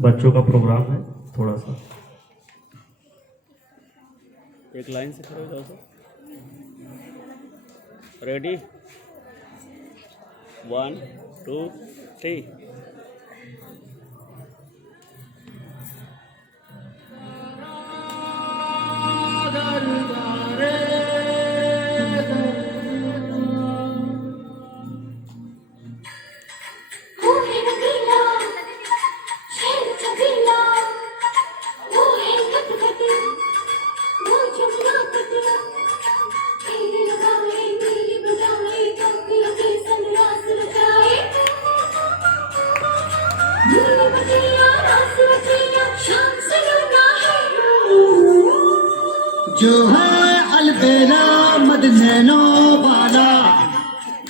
बच्चों का प्रोग्राम है, थोड़ा सा एक लाइन से खड़े हो जाओ सर। रेडी 1 2 3। जो है अलबेला मदनैनो वाला,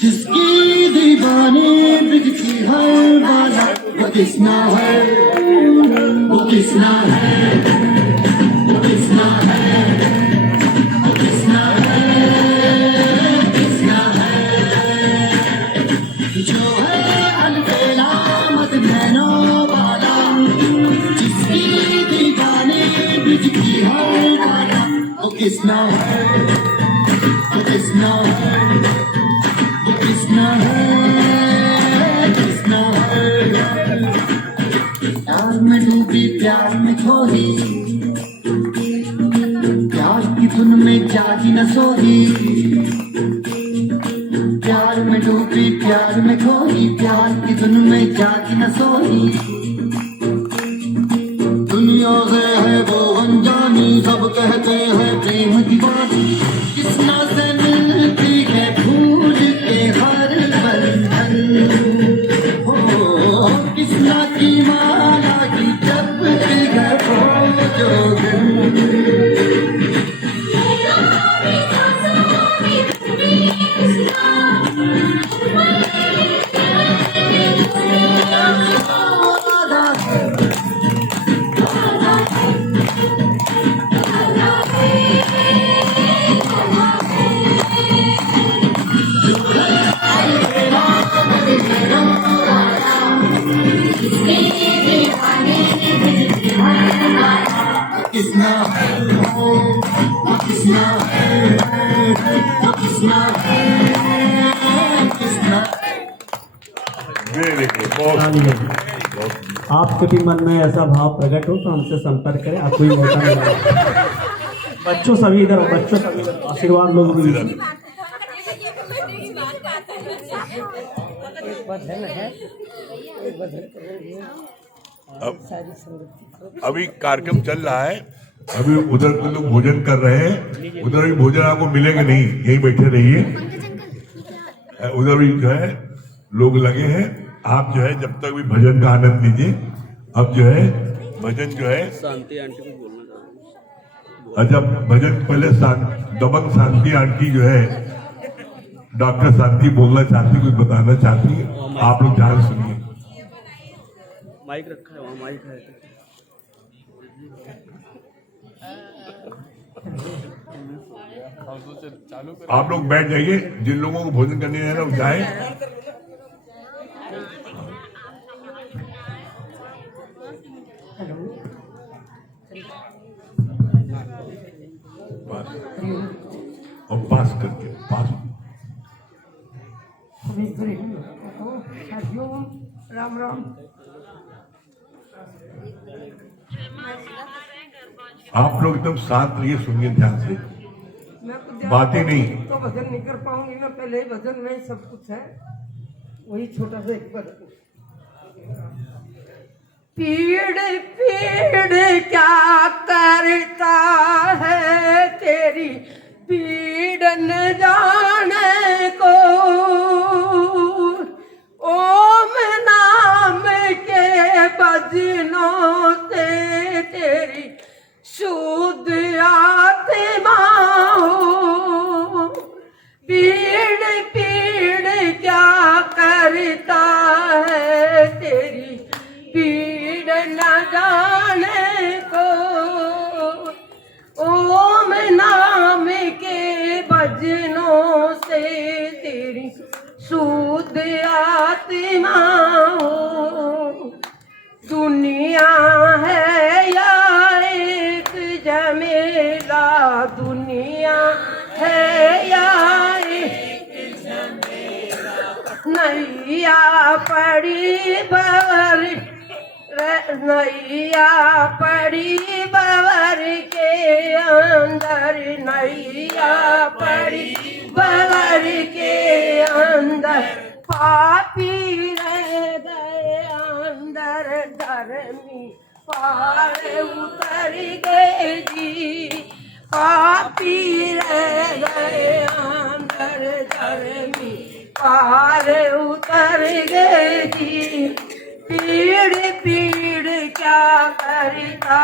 जिसकी दीवानी बिकती हर वाला, वो किसना है, वो किसना है, वो किसना है, वो किसना है, किसना है। जो है अलबेला मदनैनो वाला, जिसकी दीवानी बिकती हर वाला, वो किसना है, वो किसना है, वो किसना है, किसना है। प्यार में डूबी, प्यार में खोई, प्यार की धुन में जागी न सोई, प्यार प्यार में डूबी प्यार में खोई प्यार की धुन में जागी न सोई दुनिया से है वो अनजानी सब कहते हैं प्रेम दीवानी किसना से मिलती है भूल के हर पल हो किसना की माला की जब भी घर हो जो किसना किसना किसना वेरी गुड, बहुत आपके भी मन में ऐसा भाव प्रकट हो तो हमसे संपर्क करें, आपको ही मौका मिलेगा। बच्चों सभी इधर, बच्चों सभी इधर, आशीर्वाद लोग भी इधर। अभी कार्यक्रम चल रहा है, अभी उधर के लोग भोजन कर रहे हैं, उधर भी भोजन आपको मिलेगा नहीं, यहीं बैठे रहिए। उधर भी जो है लोग लगे हैं, आप जो है जब तक भी भजन का आनंद लीजिए। अब जो है भजन जो है शांति आंटी को बोलना चाहूँगा। अच्छा, भजन पहले दमन शांति आंटी जो है डॉक्टर शांति बोलना चाहती, कुछ बताना चाहती है, आप लोग ध्यान सुनिए। माइक रखा है वहाँ, माइक है। आप लोग बैठ जाइए, जिन लोगों को भोजन करने है ना वो जाए। और पास करके पास राम राम। आप लोग एकदम शांत रहिए, सुनिए ध्यान से, बातें नहीं। तो भजन नहीं कर पाऊंगी मैं, पहले ही भजन में ही सब कुछ है, वही छोटा सा एक भजन। पीड़ पीड़ क्या करता है तेरी पीड़ न जाने को, ओम नाम के भजनों से तेरी शुद्ध आत्मा हो। पीड़ पीड़ क्या करता है तेरी पीड़ न जाने को, ओम नाम के भजनों से तेरी शुद्ध आत्मा हो। दुनिया है या एक झमेला, दुनिया है या एक झमेला, नैया पड़ी बवर, नैया पड़ी बवर के अंदर, नैया पड़ी बवर के अंदर, पापी रह गए अंदर, धर्मी पार उतर गए जी, पापी रह गए अंदर, धर्मी पार उतर गए जी। पीड़ पीड़ क्या करता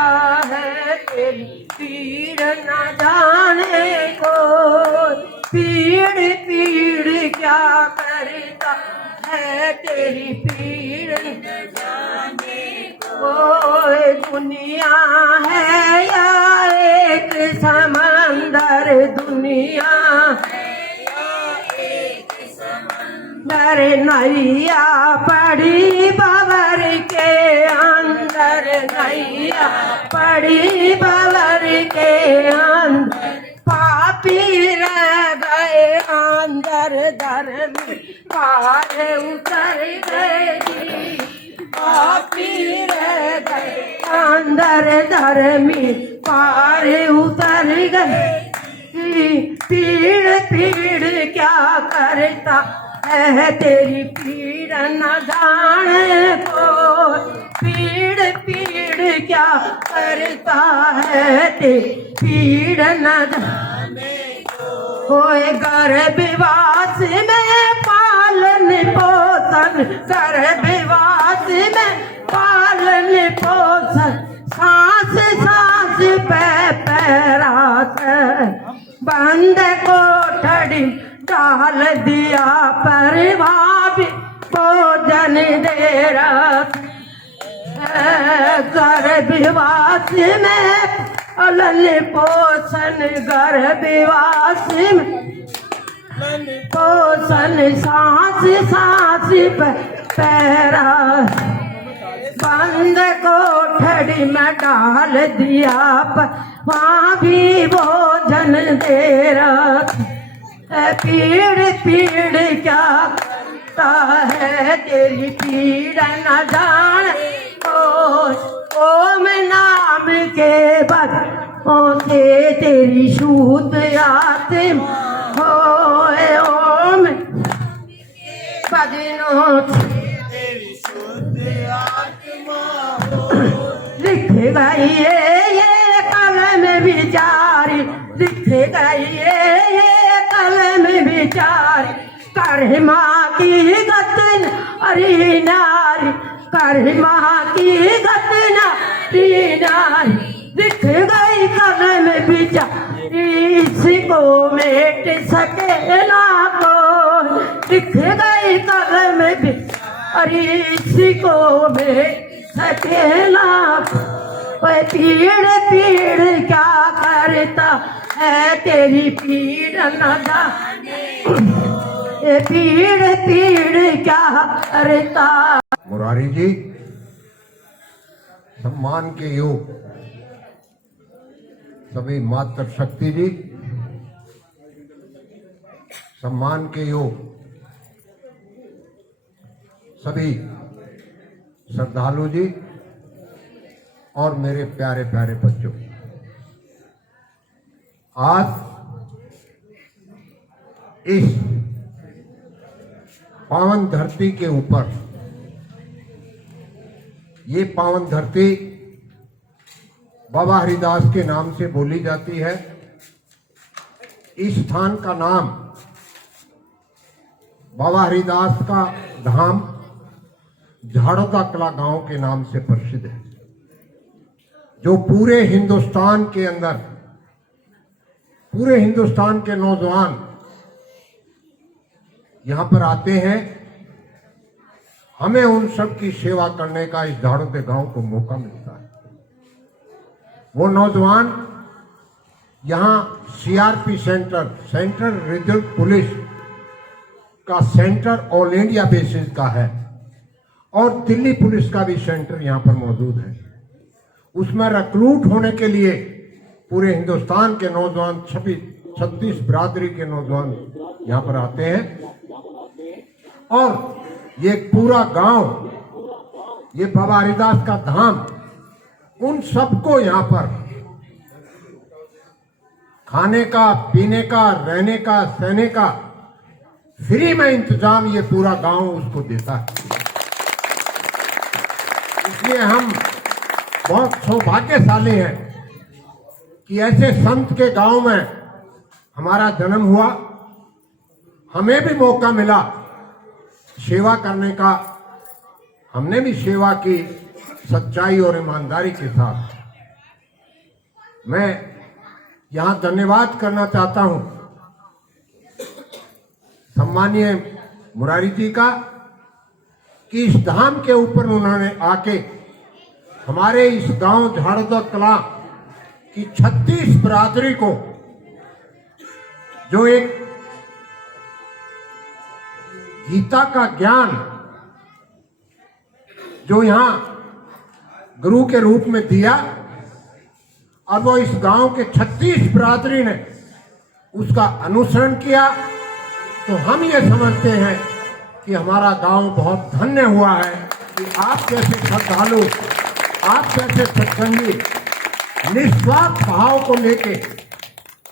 है तेरी पीड़ न जाने को, पीड़ पीड़ क्या करता है तेरी पीड़ न जाने को। दुनिया है या एक समंदर, दुनिया अंदर, नैया पड़ी बवर के अंदर, नैया पड़ी बवर के अंदर, पापी रह गए अंदर, धर्मी पार उतर गए जी, पापी रह गए अंदर, धर्मी पार उतर गए। पीड़ पीड़ क्या करता है तेरी पीड़ न जाने को, पीड़ पीड़ क्या करता है तेरी पीड़ न जाने को। होए गर्भवास में पालन पोषण, गर्भवास में पालन पोषण, सांस सांस पे पैरात बंद कोठड़ी डाल दिया पर भाभी भोजन दे रहा। गर्भवास में पालन पोषण, गर्भवास में पोषण, सांस सांस पे पैरा बंद कोठड़ी में डाल दिया पर वहाँ भी भोजन दे रहा। पीड़ पीड़ क्या करता है तेरी पीड़ न जान ओम नाम के बदों से तेरी शुद्ध आत्मा होए, ओम भजनों से तेरी शुद्ध आत्मा हो। लिख गई ये कलम विचारी, लिख गई ये कलम विचारी, कर माँ की गत अरे नारी, कर माँ की गत नारी नारी। लिख गई कलम विचारी इसको मेट सके ना को, लिख गई कलम विचारी इसको मेट सके ना को। पीड़ पीड़ क्या करता है तेरी पीड़ न जाने, पीड़ पीड़ क्या करता। मुरारी जी, सम्मान के योग सभी मातृशक्ति जी, सम्मान के योग सभी श्रद्धालु जी और मेरे प्यारे प्यारे बच्चों, आज इस पावन धरती के ऊपर, ये पावन धरती बाबा हरिदास के नाम से बोली जाती है। इस स्थान का नाम बाबा हरिदास का धाम झाड़ोदा कला गांव के नाम से प्रसिद्ध है, जो पूरे हिंदुस्तान के अंदर, पूरे हिंदुस्तान के नौजवान यहां पर आते हैं। हमें उन सब की सेवा करने का इस झाड़ोदा गांव को मौका मिलता है। वो नौजवान यहाँ CRP centre, central reserve police का सेंटर ऑल इंडिया बेसिस का है और दिल्ली पुलिस का भी सेंटर यहाँ पर मौजूद है। उसमें रिक्रूट होने के लिए पूरे हिंदुस्तान के नौजवान 36 बिरादरी के नौजवान यहाँ पर आते हैं और ये पूरा गांव, ये बाबा हरिदास का धाम, उन सबको यहाँ पर खाने का, पीने का, रहने का, सहने का फ्री में इंतजाम ये पूरा गांव उसको देता है। इसलिए हम बहुत सौभाग्यशाली हैं कि ऐसे संत के गांव में हमारा जन्म हुआ। हमें भी मौका मिला सेवा करने का। हमने भी सेवा की सच्चाई और ईमानदारी के साथ। मैं यहां धन्यवाद करना चाहता हूं सम्मानीय मुरारी जी का कि इस धाम के ऊपर उन्होंने आके हमारे इस गांव झाड़ोदा कला की 36 बिरादरी को जो एक गीता का ज्ञान जो यहां गुरु के रूप में दिया और वो इस गांव के 36 बिरादरी ने उसका अनुसरण किया, तो हम ये समझते हैं कि हमारा गांव बहुत धन्य हुआ है कि आप जैसे श्रद्धालु, आप जैसे सत्संगी निस्वार्थ भाव को लेके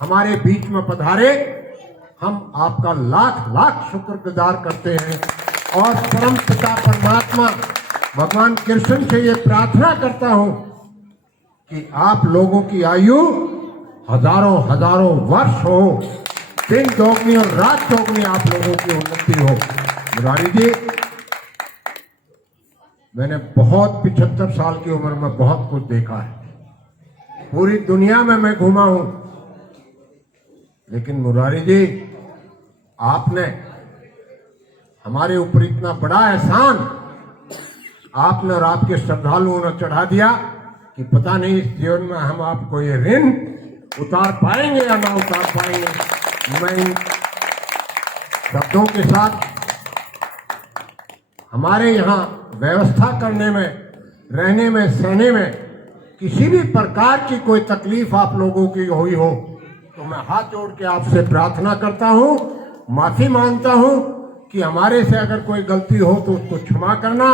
हमारे बीच में पधारे हम आपका लाख लाख शुक्रगुजार करते हैं और परम पिता परमात्मा भगवान कृष्ण से ये प्रार्थना करता हूं कि आप लोगों की आयु हजारों हजारों वर्ष हो, दिन दोगुनी और रात दोगुनी आप लोगों की उन्नति हो। मुरारी जी, मैंने बहुत 75 साल की उम्र में बहुत कुछ देखा है, पूरी दुनिया में मैं घूमा हूं, लेकिन मुरारी जी आपने हमारे ऊपर इतना बड़ा एहसान आपने और आपके श्रद्धालुओं ने चढ़ा दिया कि पता नहीं इस जीवन में हम आपको ये ऋण उतार पाएंगे या ना उतार पाएंगे। मैं इन शब्दों के साथ हमारे यहाँ व्यवस्था करने में, रहने में, सहने में किसी भी प्रकार की कोई तकलीफ आप लोगों की हुई हो तो मैं हाथ जोड़ के आपसे प्रार्थना करता हूँ, माफी मांगता हूँ कि हमारे से अगर कोई गलती हो तो उसको क्षमा करना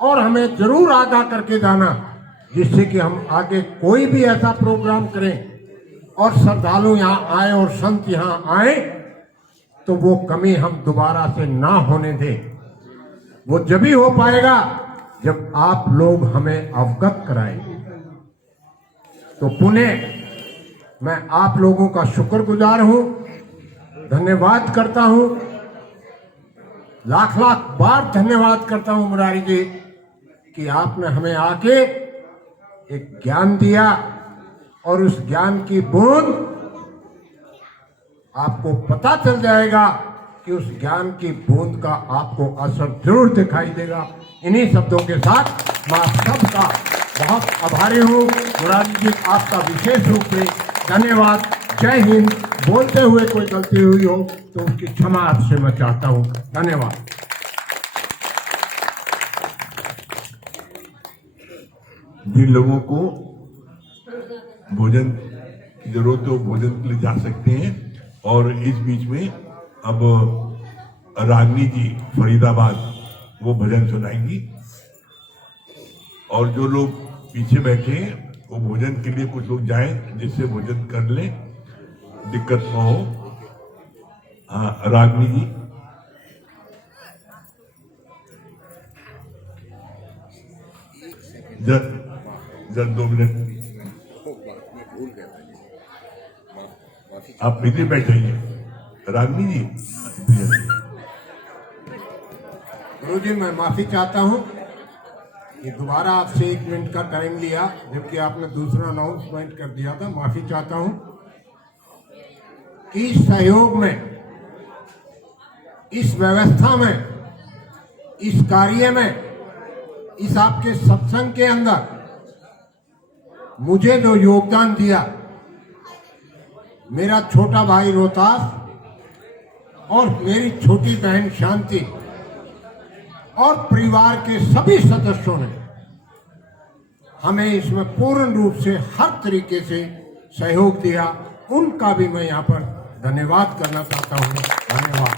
और हमें जरूर आगाह करके जाना, जिससे कि हम आगे कोई भी ऐसा प्रोग्राम करें और श्रद्धालु यहाँ आए और संत यहाँ आए तो वो कमी हम दोबारा से ना होने दें। वो जब ही हो पाएगा जब आप लोग हमें अवगत कराएंगे। तो पुनः मैं आप लोगों का शुक्रगुजार हूं, धन्यवाद करता हूं, लाख लाख बार धन्यवाद करता हूं मुरारी जी कि आपने हमें आके एक ज्ञान दिया और उस ज्ञान की बूंद आपको पता चल जाएगा कि उस ज्ञान की बूंद का आपको असर जरूर दिखाई देगा। इन्हीं शब्दों के साथ मैं आप सबका बहुत आभारी हूँ। मुरारी जी आपका विशेष रूप से धन्यवाद। जय हिंद। बोलते हुए कोई गलती हुई हो तो उसकी क्षमा आपसे मैं चाहता हूँ। धन्यवाद। जिन लोगों को भोजन की जरूरत है वो भोजन के लिए जा सकते हैं। और इस बीच में अब रागनी जी फरीदाबाद वो भजन सुनाएंगी और जो लोग पीछे बैठे हैं वो भोजन के लिए कुछ लोग जाएं जिससे भोजन कर ले, दिक्कत ना हो। हाँ, रागनी जी। जब 2 मिनट आप इधर बैठ जाइए। रागनी जी। गुरु जी, मैं माफी चाहता हूँ कि दोबारा आपसे 1 मिनट का टाइम लिया जबकि आपने दूसरा अनाउंसमेंट कर दिया था। माफी चाहता हूँ कि इस सहयोग में, इस व्यवस्था में, इस कार्य में, इस आपके सत्संग के अंदर मुझे जो योगदान दिया मेरा छोटा भाई रोहतास और मेरी छोटी बहन शांति और परिवार के सभी सदस्यों ने हमें इसमें पूर्ण रूप से हर तरीके से सहयोग दिया, उनका भी मैं यहाँ पर धन्यवाद करना चाहता हूँ। धन्यवाद।